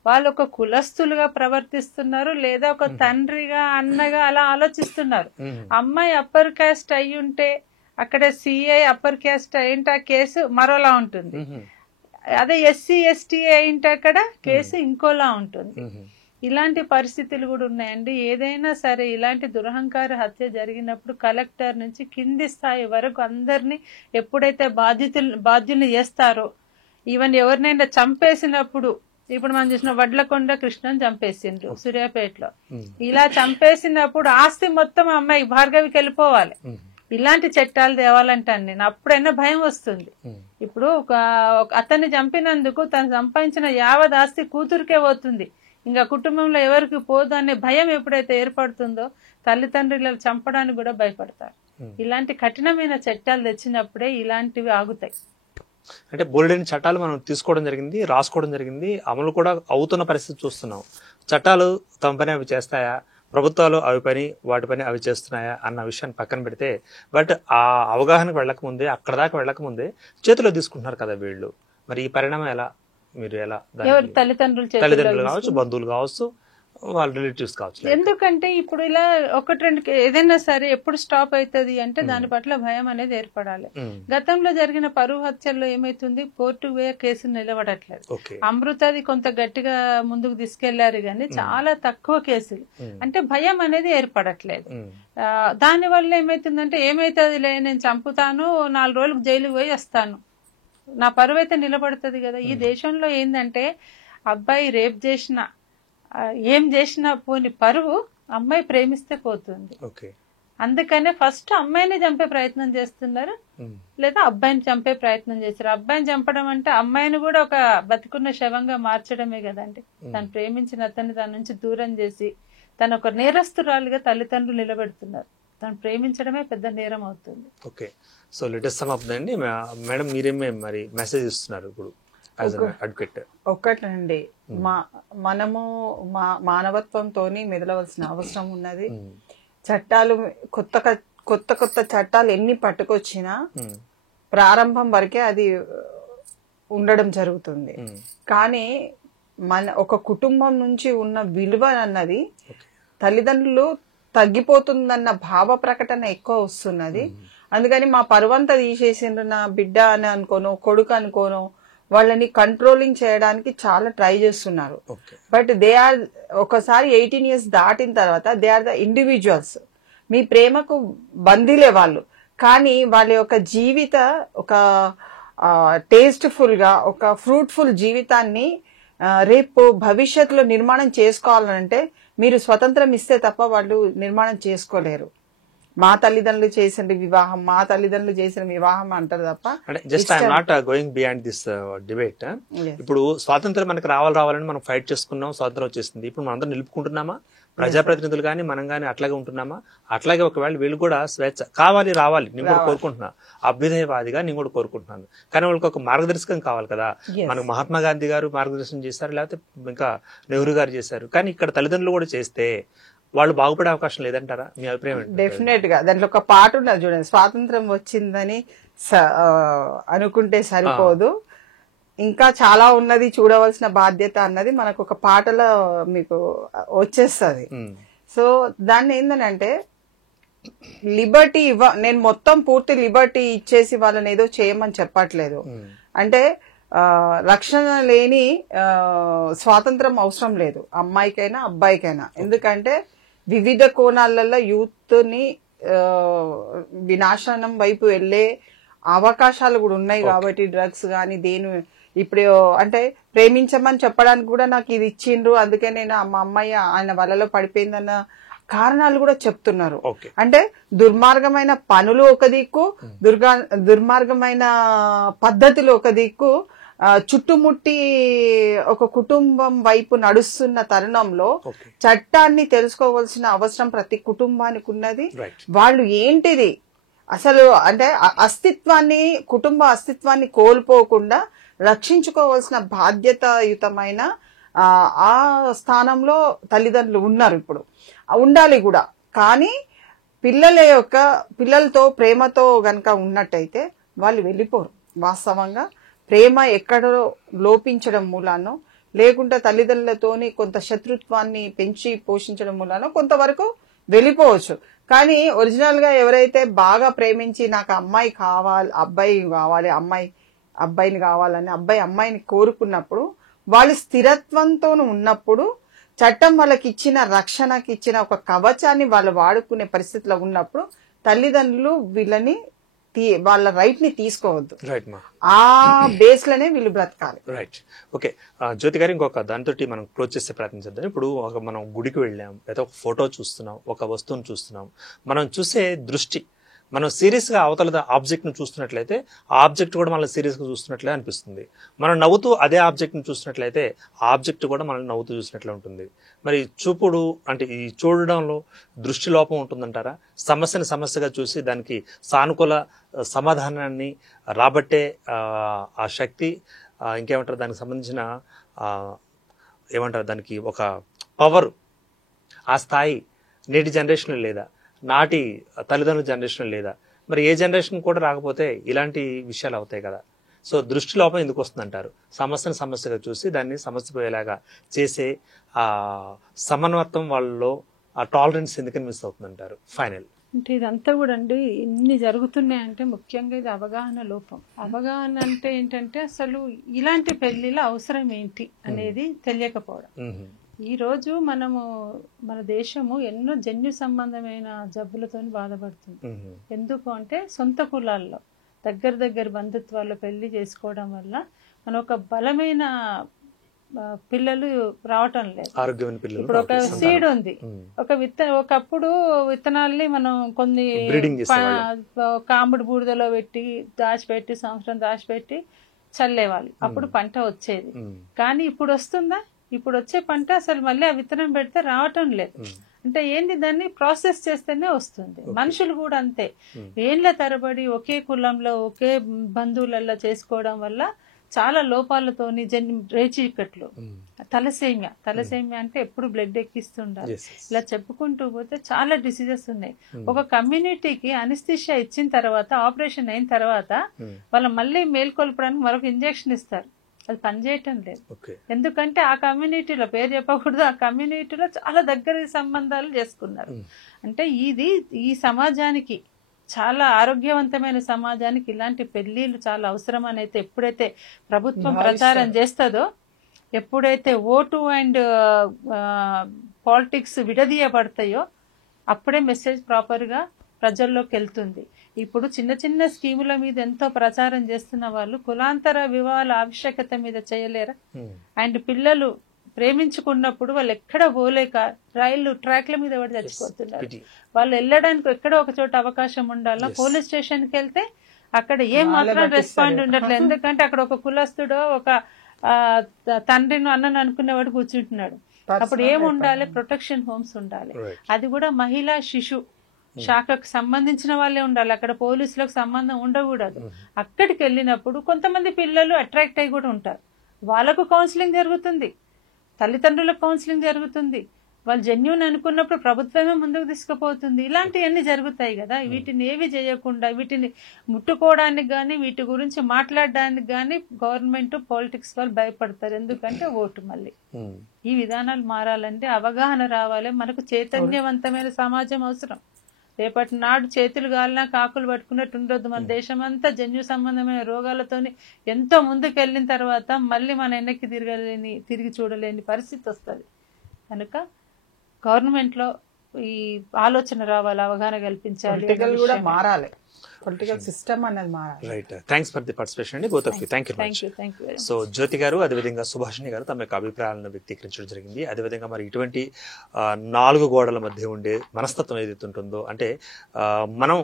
వాళ్ళు ఒక కులస్తులుగా ప్రవర్తిస్తున్నారు, లేదా ఒక తండ్రిగా అన్నగా అలా ఆలోచిస్తున్నారు. అమ్మాయి అప్పర్ కాస్ట్ అయి ఉంటే అక్కడ సిఐ అప్పర్ కాస్ట్ అయింటే ఆ కేసు మరోలా ఉంటుంది, అదే ఎస్సీ ఎస్టీ అయింటే అక్కడ కేసు ఇంకోలా ఉంటుంది. ఇలాంటి పరిస్థితులు కూడా ఉన్నాయండి. ఏదైనా సరే ఇలాంటి దురహంకార హత్య జరిగినప్పుడు కలెక్టర్ నుంచి కింది స్థాయి వరకు అందరినీ ఎప్పుడైతే బాధ్యుల్ని చేస్తారో, ఈవెన్ ఎవరినైనా చంపేసినప్పుడు, ఇప్పుడు మనం చూసిన వడ్లకొండ కృష్ణని చంపేసిండ్రు సూర్యాపేటలో, ఇలా చంపేసినప్పుడు ఆస్తి మొత్తం అమ్మాయి భార్గవికి వెళ్ళిపోవాలి. ఇలాంటి చట్టాలు తేవాలంటాను నేను. అప్పుడైనా భయం వస్తుంది. ఇప్పుడు అతన్ని చంపినందుకు తను సంపాదించిన యావత్ ఆస్తి కూతురికే పోతుంది, ఇంకా కుటుంబంలో ఎవరికి పోదు అనే భయం ఎప్పుడైతే ఏర్పడుతుందో తల్లిదండ్రులు చంపడానికి కూడా భయపడతారు. ఇలాంటి కఠినమైన చట్టాలు తెచ్చినప్పుడే ఇలాంటివి ఆగుతాయి. అంటే బోల్డెన్ చట్టాలు మనం తీసుకోవడం జరిగింది, రాసుకోవడం జరిగింది, అమలు కూడా అవుతున్న పరిస్థితి చూస్తున్నాం. చట్టాలు తమ పని అవి చేస్తాయా, ప్రభుత్వాలు అవి పని వాటి పని అవి చేస్తున్నాయా అన్న విషయాన్ని పక్కన పెడితే, బట్ ఆ అవగాహనకు వెళ్ళకముందే, అక్కడ దాకా వెళ్ళకముందే చేతిలో తీసుకుంటున్నారు కదా వీళ్ళు. మరి ఈ పరిణామం ఎలా, మీరు ఎలా, తల్లిదండ్రులు కావచ్చు, బంధువులు కావచ్చు, వాళ్ళ రిలేటివ్స్ కావచ్చు. ఎందుకంటే ఇప్పుడు ఇలా ఒకటి రెండు ఏదైనా సరే ఎప్పుడు స్టాప్ అవుతుంది అంటే దాని పట్ల భయం అనేది ఏర్పడాలి. గతంలో జరిగిన పరువు హత్యల్లో ఏమైతుంది, కోర్టుకు పోయే కేసులు నిలబడట్లేదు. అమృతది కొంత గట్టిగా ముందుకు తీసుకెళ్లారు కానీ చాలా తక్కువ కేసులు, అంటే భయం అనేది ఏర్పడట్లేదు. దాని వల్ల ఏమైతుందంటే ఏమైతుంది లే, నేను చంపుతాను, 4 రోజులకు జైలుకు పోయి వస్తాను, నా పరువు అయితే నిలబడుతుంది కదా. ఈ దేశంలో ఏంటంటే అబ్బాయి రేప్ చేసిన ఏం చేసినా పోని పరువు అమ్మాయి ప్రేమిస్తే పోతుంది. అందుకనే ఫస్ట్ అమ్మాయిని చంపే ప్రయత్నం చేస్తున్నారు, లేదా అబ్బాయిని చంపే ప్రయత్నం చేస్తారు. అబ్బాయిని చంపడం అంటే అమ్మాయిని కూడా ఒక బతికున్న శవంగా మార్చడమే కదండి. తను ప్రేమించిన అతన్ని తన నుంచి దూరం చేసి తను ఒక నేరస్తురాలుగా తల్లిదండ్రులు నిలబెడుతున్నారు. తను ప్రేమించడమే పెద్ద నేరం అవుతుంది. ఓకే, సో లేటెస్ట్ సమాప్తండి. మేడం మీరేమే మరి మెసేజ్ ఇస్తున్నారు ఇప్పుడు అడ్వకేట్? ఒక్కటండి, మనము మానవత్వంతో మెదలవలసిన అవసరం ఉన్నది. చట్టాలు కొత్త చట్టాలు ఎన్ని పట్టుకొచ్చినా ప్రారంభం వరకే అది ఉండడం జరుగుతుంది. కానీ ఒక కుటుంబం నుంచి ఉన్న విలువ అన్నది తల్లిదండ్రులు తగ్గిపోతుందన్న భావ ప్రకటన ఎక్కువ వస్తున్నది. అందుకని మా పరువంతా తీసేసిండ్రు, నా బిడ్డ అని అనుకోను, కొడుకు అనుకోను, వాళ్ళని కంట్రోలింగ్ చేయడానికి చాలా ట్రై చేస్తున్నారు. బట్ దే ఆర్, ఒకసారి 18 years దాటిన తర్వాత దే ఆర్ ద ఇండివిజువల్స్. మీ ప్రేమకు బందీలే వాళ్ళు, కానీ వాళ్ళ యొక్క జీవిత ఒక టేస్ట్ఫుల్ గా ఒక ఫ్రూట్ఫుల్ జీవితాన్ని రేపు భవిష్యత్తులో నిర్మాణం చేసుకోవాలంటే మీరు స్వతంత్రం ఇస్తే తప్ప వాళ్ళు నిర్మాణం చేసుకోలేరు. మా తల్లిదండ్రులు చేసిన వివాహం, మా తల్లిదండ్రులు చేసిన వివాహం అంటారు తప్ప. Just I'm not going beyond this debate. ఇప్పుడు స్వాతంత్రం మనకు రావాలని మనం ఫైట్ చేసుకున్నాం, స్వాతంత్రం వచ్చేసింది. ఇప్పుడు మనం అందరం నిలుపుకుంటున్నామా? ప్రజాప్రతినిధులు కానీ మనం కానీ అట్లాగే ఉంటున్నామా? అట్లాగే ఒకవేళ వీళ్ళు కూడా స్వేచ్ఛ కావాలి, రావాలి, నేను కూడా కోరుకుంటున్నా, అభ్యుదయవాదిగా నేను కూడా కోరుకుంటున్నాను. కానీ వాళ్ళకి ఒక మార్గదర్శకం కావాలి కదా. మనకు మహాత్మా గాంధీ గారు మార్గదర్శనం చేశారు, లేకపోతే ఇంకా నెహ్రూ గారు చేశారు. కానీ ఇక్కడ తల్లిదండ్రులు కూడా చేస్తే వాళ్ళు బాగుపడే అవకాశం లేదంటారా? మీ అభిప్రాయం? డెఫినెట్ గా దాంట్లో ఒక పాట ఉన్నది చూడండి, స్వాతంత్రం వచ్చిందని అనుకుంటే సరిపోదు, ఇంకా చాలా ఉన్నది చూడవలసిన బాధ్యత అన్నది మనకు ఒక పాటలో మీకు వచ్చేస్తుంది. సో దాన్ని ఏంటంటే లిబర్టీ నేను మొత్తం పూర్తి లిబర్టీ ఇచ్చేసి వాళ్ళని ఏదో చేయమని చెప్పట్లేదు. అంటే రక్షణ లేని స్వాతంత్రం అవసరం లేదు అమ్మాయికైనా అబ్బాయికైనా. ఎందుకంటే వివిధ కోణాలలో యూత్ ని వినాశనం వైపు వెళ్లే అవకాశాలు కూడా ఉన్నాయి. కాబట్టి డ్రగ్స్ గాని దేని ఇప్పుడు అంటే ప్రేమించమని చెప్పడానికి కూడా నాకు ఇది ఇచ్చిండ్రు, అందుకే నేను మా అమ్మాయి ఆయన వలలో పడిపోయిందన్న కారణాలు కూడా చెప్తున్నారు. అంటే దుర్మార్గమైన పనులు ఒక దిక్కు, దుర్మార్గమైన పద్ధతులు ఒక దిక్కు, చుట్టుముట్టి ఒక కుటుంబం వైపు నడుస్తున్న తరుణంలో చట్టాన్ని తెలుసుకోవాల్సిన అవసరం ప్రతి కుటుంబానికి ఉన్నది. వాళ్ళు ఏంటిది అసలు అంటే అస్తిత్వాన్ని, కుటుంబ అస్తిత్వాన్ని కోల్పోకుండా రక్షించుకోవాల్సిన బాధ్యతాయుతమైన ఆ స్థానంలో తల్లిదండ్రులు ఉన్నారు. ఇప్పుడు ఉండాలి కూడా. కానీ పిల్లలతో ప్రేమతో గనక ఉన్నట్టయితే వాళ్ళు వెళ్ళిపోరు. వాస్తవంగా ప్రేమ ఎక్కడో లోపించడం మూలానో లేకుంటే తల్లిదండ్రులతోని కొంత శత్రుత్వాన్ని పెంచి పోషించడం మూలానో కొంతవరకు వెళ్ళిపోవచ్చు. కానీ ఒరిజినల్ గా ఎవరైతే బాగా ప్రేమించి నాకు అమ్మాయి కావాలి, అబ్బాయి కావాలి, అబ్బాయిని కావాలని అమ్మాయిని కోరుకున్నప్పుడు వాళ్ళు స్థిరత్వంతో ఉన్నప్పుడు చట్టం వాళ్ళకి ఇచ్చిన రక్షణకి ఇచ్చిన ఒక కవచాన్ని వాళ్ళు వాడుకునే పరిస్థితిలో ఉన్నప్పుడు తల్లిదండ్రులు వీళ్ళని వాళ్ళ రైట్ ని తీసుకోవద్దు. ఆ బేస్ లోనే వీళ్ళు బ్రతకాలి. రైట్. ఓకే జ్యోతి గారు, ఇంకొక దాంతో మనం క్లోజ్ చేసే ప్రయత్నం చేద్దాం. ఇప్పుడు మనం గుడికి వెళ్ళాం, లేదా ఒక ఫోటో చూస్తున్నాం, ఒక వస్తువును చూస్తున్నాం, మనం చూసే దృష్టి, మనం సీరియస్ గా అవతల ఆబ్జెక్ట్ ను చూస్తున్నట్లయితే ఆ ఆబ్జెక్ట్ కూడా మనల్ని సీరియస్ గా చూస్తున్నట్లే అనిపిస్తుంది. మనం నవ్వుతూ అదే ఆబ్జెక్ట్ ని చూస్తున్నట్లయితే ఆ ఆబ్జెక్ట్ కూడా మనల్ని నవ్వుతూ చూసినట్లే ఉంటుంది. మరి చూపుడు అంటే ఈ చూడడంలో దృష్టి లోపం ఉంటుందంటారా? సమస్యని సమస్యగా చూసి దానికి సానుకూల సమాధానాన్ని రాబట్టే ఆ శక్తి, ఇంకేమంటారు దానికి సంబంధించిన ఏమంటారు దానికి ఒక పవర్, ఆ స్థాయి నేటి జనరేషన్ లేదా, నాటి తల్లిదండ్రుల జనరేషన్ లేదా, మరి ఏ జనరేషన్ కూడా రాకపోతే ఇలాంటి విషయాలు అవుతాయి కదా. సో దృష్టి లోపం ఎందుకు వస్తుందంటారు? సమస్యను సమస్యగా చూసి దాన్ని సమస్య పోయేలాగా చేసే ఆ సమన్వత్వం వాళ్ళలో ఆ టాలరెన్స్ ఎందుకని మిస్ అవుతుందంటారు? ఫైనల్ అంటే ఇదంతా కూడా అండి ఇన్ని జరుగుతున్నాయంటే ముఖ్యంగా ఇది అవగాహన లోపం. అవగాహన అంటే ఏంటంటే అసలు ఇలాంటి పెళ్లిల అవసరం ఏంటి అనేది తెలియకపోవడం. ఈ రోజు మన దేశము ఎన్నో జన్యు సంబంధమైన జబ్బులతో బాధపడుతుంది. ఎందుకు అంటే సొంత కులాల్లో దగ్గర బంధుత్వాల్లో పెళ్లి చేసుకోవడం వల్ల మన ఒక బలమైన పిల్లలు రావటం లేదు. ఇప్పుడు ఒక సీడ్ ఉంది, ఒకప్పుడు విత్తనాల్ని మనం కొన్ని కాంబుడు బూడిదలో పెట్టి దాచిపెట్టి సంవత్సరం దాచిపెట్టి చల్లేవాళ్ళు, అప్పుడు పంట వచ్చేది. కానీ ఇప్పుడు వస్తుందా? ఇప్పుడు వచ్చే పంట అసలు మళ్ళీ ఆ విత్తనం పెడితే రావటం లేదు. అంటే ఏంది, దాన్ని ప్రాసెస్ చేస్తేనే వస్తుంది. మనుషులు కూడా అంతే, ఏండ్ల తరబడి ఒకే కులంలో ఒకే బంధువులలో చేసుకోవడం వల్ల చాలా లోపాలతోని రేచీకట్లు, తలసేమియా అంటే ఎప్పుడు బ్లడ్ ఎక్కిస్తుండాలి. ఇలా చెప్పుకుంటూ పోతే చాలా డిసీజెస్ ఉన్నాయి. ఒక కమ్యూనిటీకి అనిస్థిషియా ఇచ్చిన తర్వాత, ఆపరేషన్ అయిన తర్వాత వాళ్ళ మళ్ళీ మేల్కొల్పడానికి మరొక ఇంజెక్షన్ ఇస్తారు. అది పనిచేయటం లేదు. ఎందుకంటే ఆ కమ్యూనిటీలో, పేరు చెప్పకూడదు, ఆ కమ్యూనిటీలో చాలా దగ్గర సంబంధాలు చేసుకున్నారు. అంటే ఈ సమాజానికి, చాలా ఆరోగ్యవంతమైన సమాజానికి ఇలాంటి పెళ్లిళ్ళు చాలా అవసరం అని అయితే ఎప్పుడైతే ప్రభుత్వం ప్రచారం చేస్తుందో, ఎప్పుడైతే ఓటు అండ్ పాలిటిక్స్ విడదీయబడతాయో అప్పుడే మెసేజ్ ప్రాపర్గా ప్రజల్లోకి వెళ్తుంది. ఇప్పుడు చిన్న స్కీముల మీద ఎంతో ప్రచారం చేస్తున్న వాళ్ళు కులాంతర వివాహాల ఆవశ్యకత మీద చేయలేరా? అండ్ పిల్లలు ప్రేమించుకున్నప్పుడు వాళ్ళు ఎక్కడ పోలేక రైలు ట్రాక్ల మీద పడి చచ్చిపోతున్నారు. వాళ్ళు వెళ్ళడానికి ఎక్కడో ఒక చోట అవకాశం ఉండాలా, పోలీస్ స్టేషన్కి వెళ్తే అక్కడ ఏం మాత్రం రెస్పాండ్ ఉండట్లేదు. ఎందుకంటే అక్కడ ఒక కులస్తుడో ఒక తండ్రిని అన్నను అనుకునేవాడు కూర్చుంటున్నాడు. అప్పుడు ఏం ఉండాలి? ప్రొటెక్షన్ హోమ్స్ ఉండాలి. అది కూడా మహిళా శిశు శాఖకు సంబంధించిన వాళ్ళే ఉండాలి. అక్కడ పోలీసులకు సంబంధం ఉండకూడదు. అక్కడికి వెళ్ళినప్పుడు కొంతమంది పిల్లలు అట్రాక్ట్ అయి కూడా ఉంటారు. వాళ్ళకు కౌన్సిలింగ్ జరుగుతుంది, తల్లిదండ్రులకు కౌన్సిలింగ్ జరుగుతుంది. వాళ్ళు జెన్యూన్ అనుకున్నప్పుడు ప్రభుత్వమే ముందుకు తీసుకుపోతుంది. ఇలాంటివన్నీ జరుగుతాయి కదా. వీటిని ఏవి చేయకుండా, వీటిని ముట్టుకోవడానికి కానీ వీటి గురించి మాట్లాడడానికి కానీ గవర్నమెంట్, పాలిటిక్స్ వాళ్ళు భయపడతారు. ఎందుకంటే ఓటు. మళ్ళీ ఈ విధానాలు మారాలంటే అవగాహన రావాలి. మనకు చైతన్యవంతమైన సమాజం అవసరం. రేపటి నాడు చేతులు గాలినా కాకులు పట్టుకున్నట్టు ఉండొద్దు. మన దేశం అంతా జన్యు సంబంధమైన రోగాలతోని ఎంతో ముందుకు వెళ్ళిన తర్వాత మళ్ళీ మన వెనక్కి తిరిగి చూడలేని పరిస్థితి వస్తుంది. కనుక గవర్నమెంట్ లో ఈ ఆలోచన రావాలి, అవగాహన కల్పించాలి, కూడా మారాలి. పొలిటికల్ సిస్టమ్ అనేది మారాలి. Right. Thanks for the participation అండి, both of you. Thank you. So Jyothi గారు, అదేవిధంగా సుభాషిణి గారు తమ యొక్క అభిప్రాయాలను వ్యక్తీకరించడం జరిగింది. అదేవిధంగా మరి ఇటువంటి 4 గోడల మధ్య ఉండే మనస్తత్వం ఏదైతే ఉంటుందో, అంటే మనం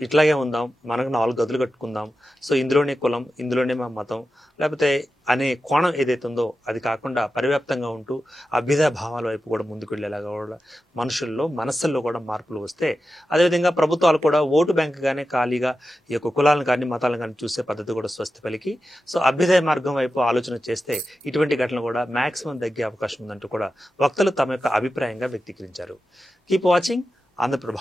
ఇట్లాగే ఉందాం, మనకు 4 గదులు కట్టుకుందాం, సో ఇందులోనే కులం, ఇందులోనే మా మతం, లేకపోతే అనే కోణం ఏదైతే ఉందో అది కాకుండా పరివ్యాప్తంగా ఉంటూ అభ్యుదయ భావాల వైపు కూడా ముందుకు వెళ్ళేలాగా కూడా మనుషుల్లో, మనస్సుల్లో కూడా మార్పులు వస్తే, అదేవిధంగా ప్రభుత్వాలు కూడా ఓటు బ్యాంకుగానే ఖాళీగా ఈ యొక్క కులాలను కానీ మతాలను కానీ చూసే పద్ధతి కూడా స్వస్తి పలికి, సో అభ్యుదయ మార్గం వైపు ఆలోచన చేస్తే ఇటువంటి ఘటనలు కూడా మాక్సిమం తగ్గే అవకాశం ఉందంటూ కూడా వక్తలు తమ యొక్క అభిప్రాయంగా వ్యక్తీకరించారు. Keep watching Andhraprabha.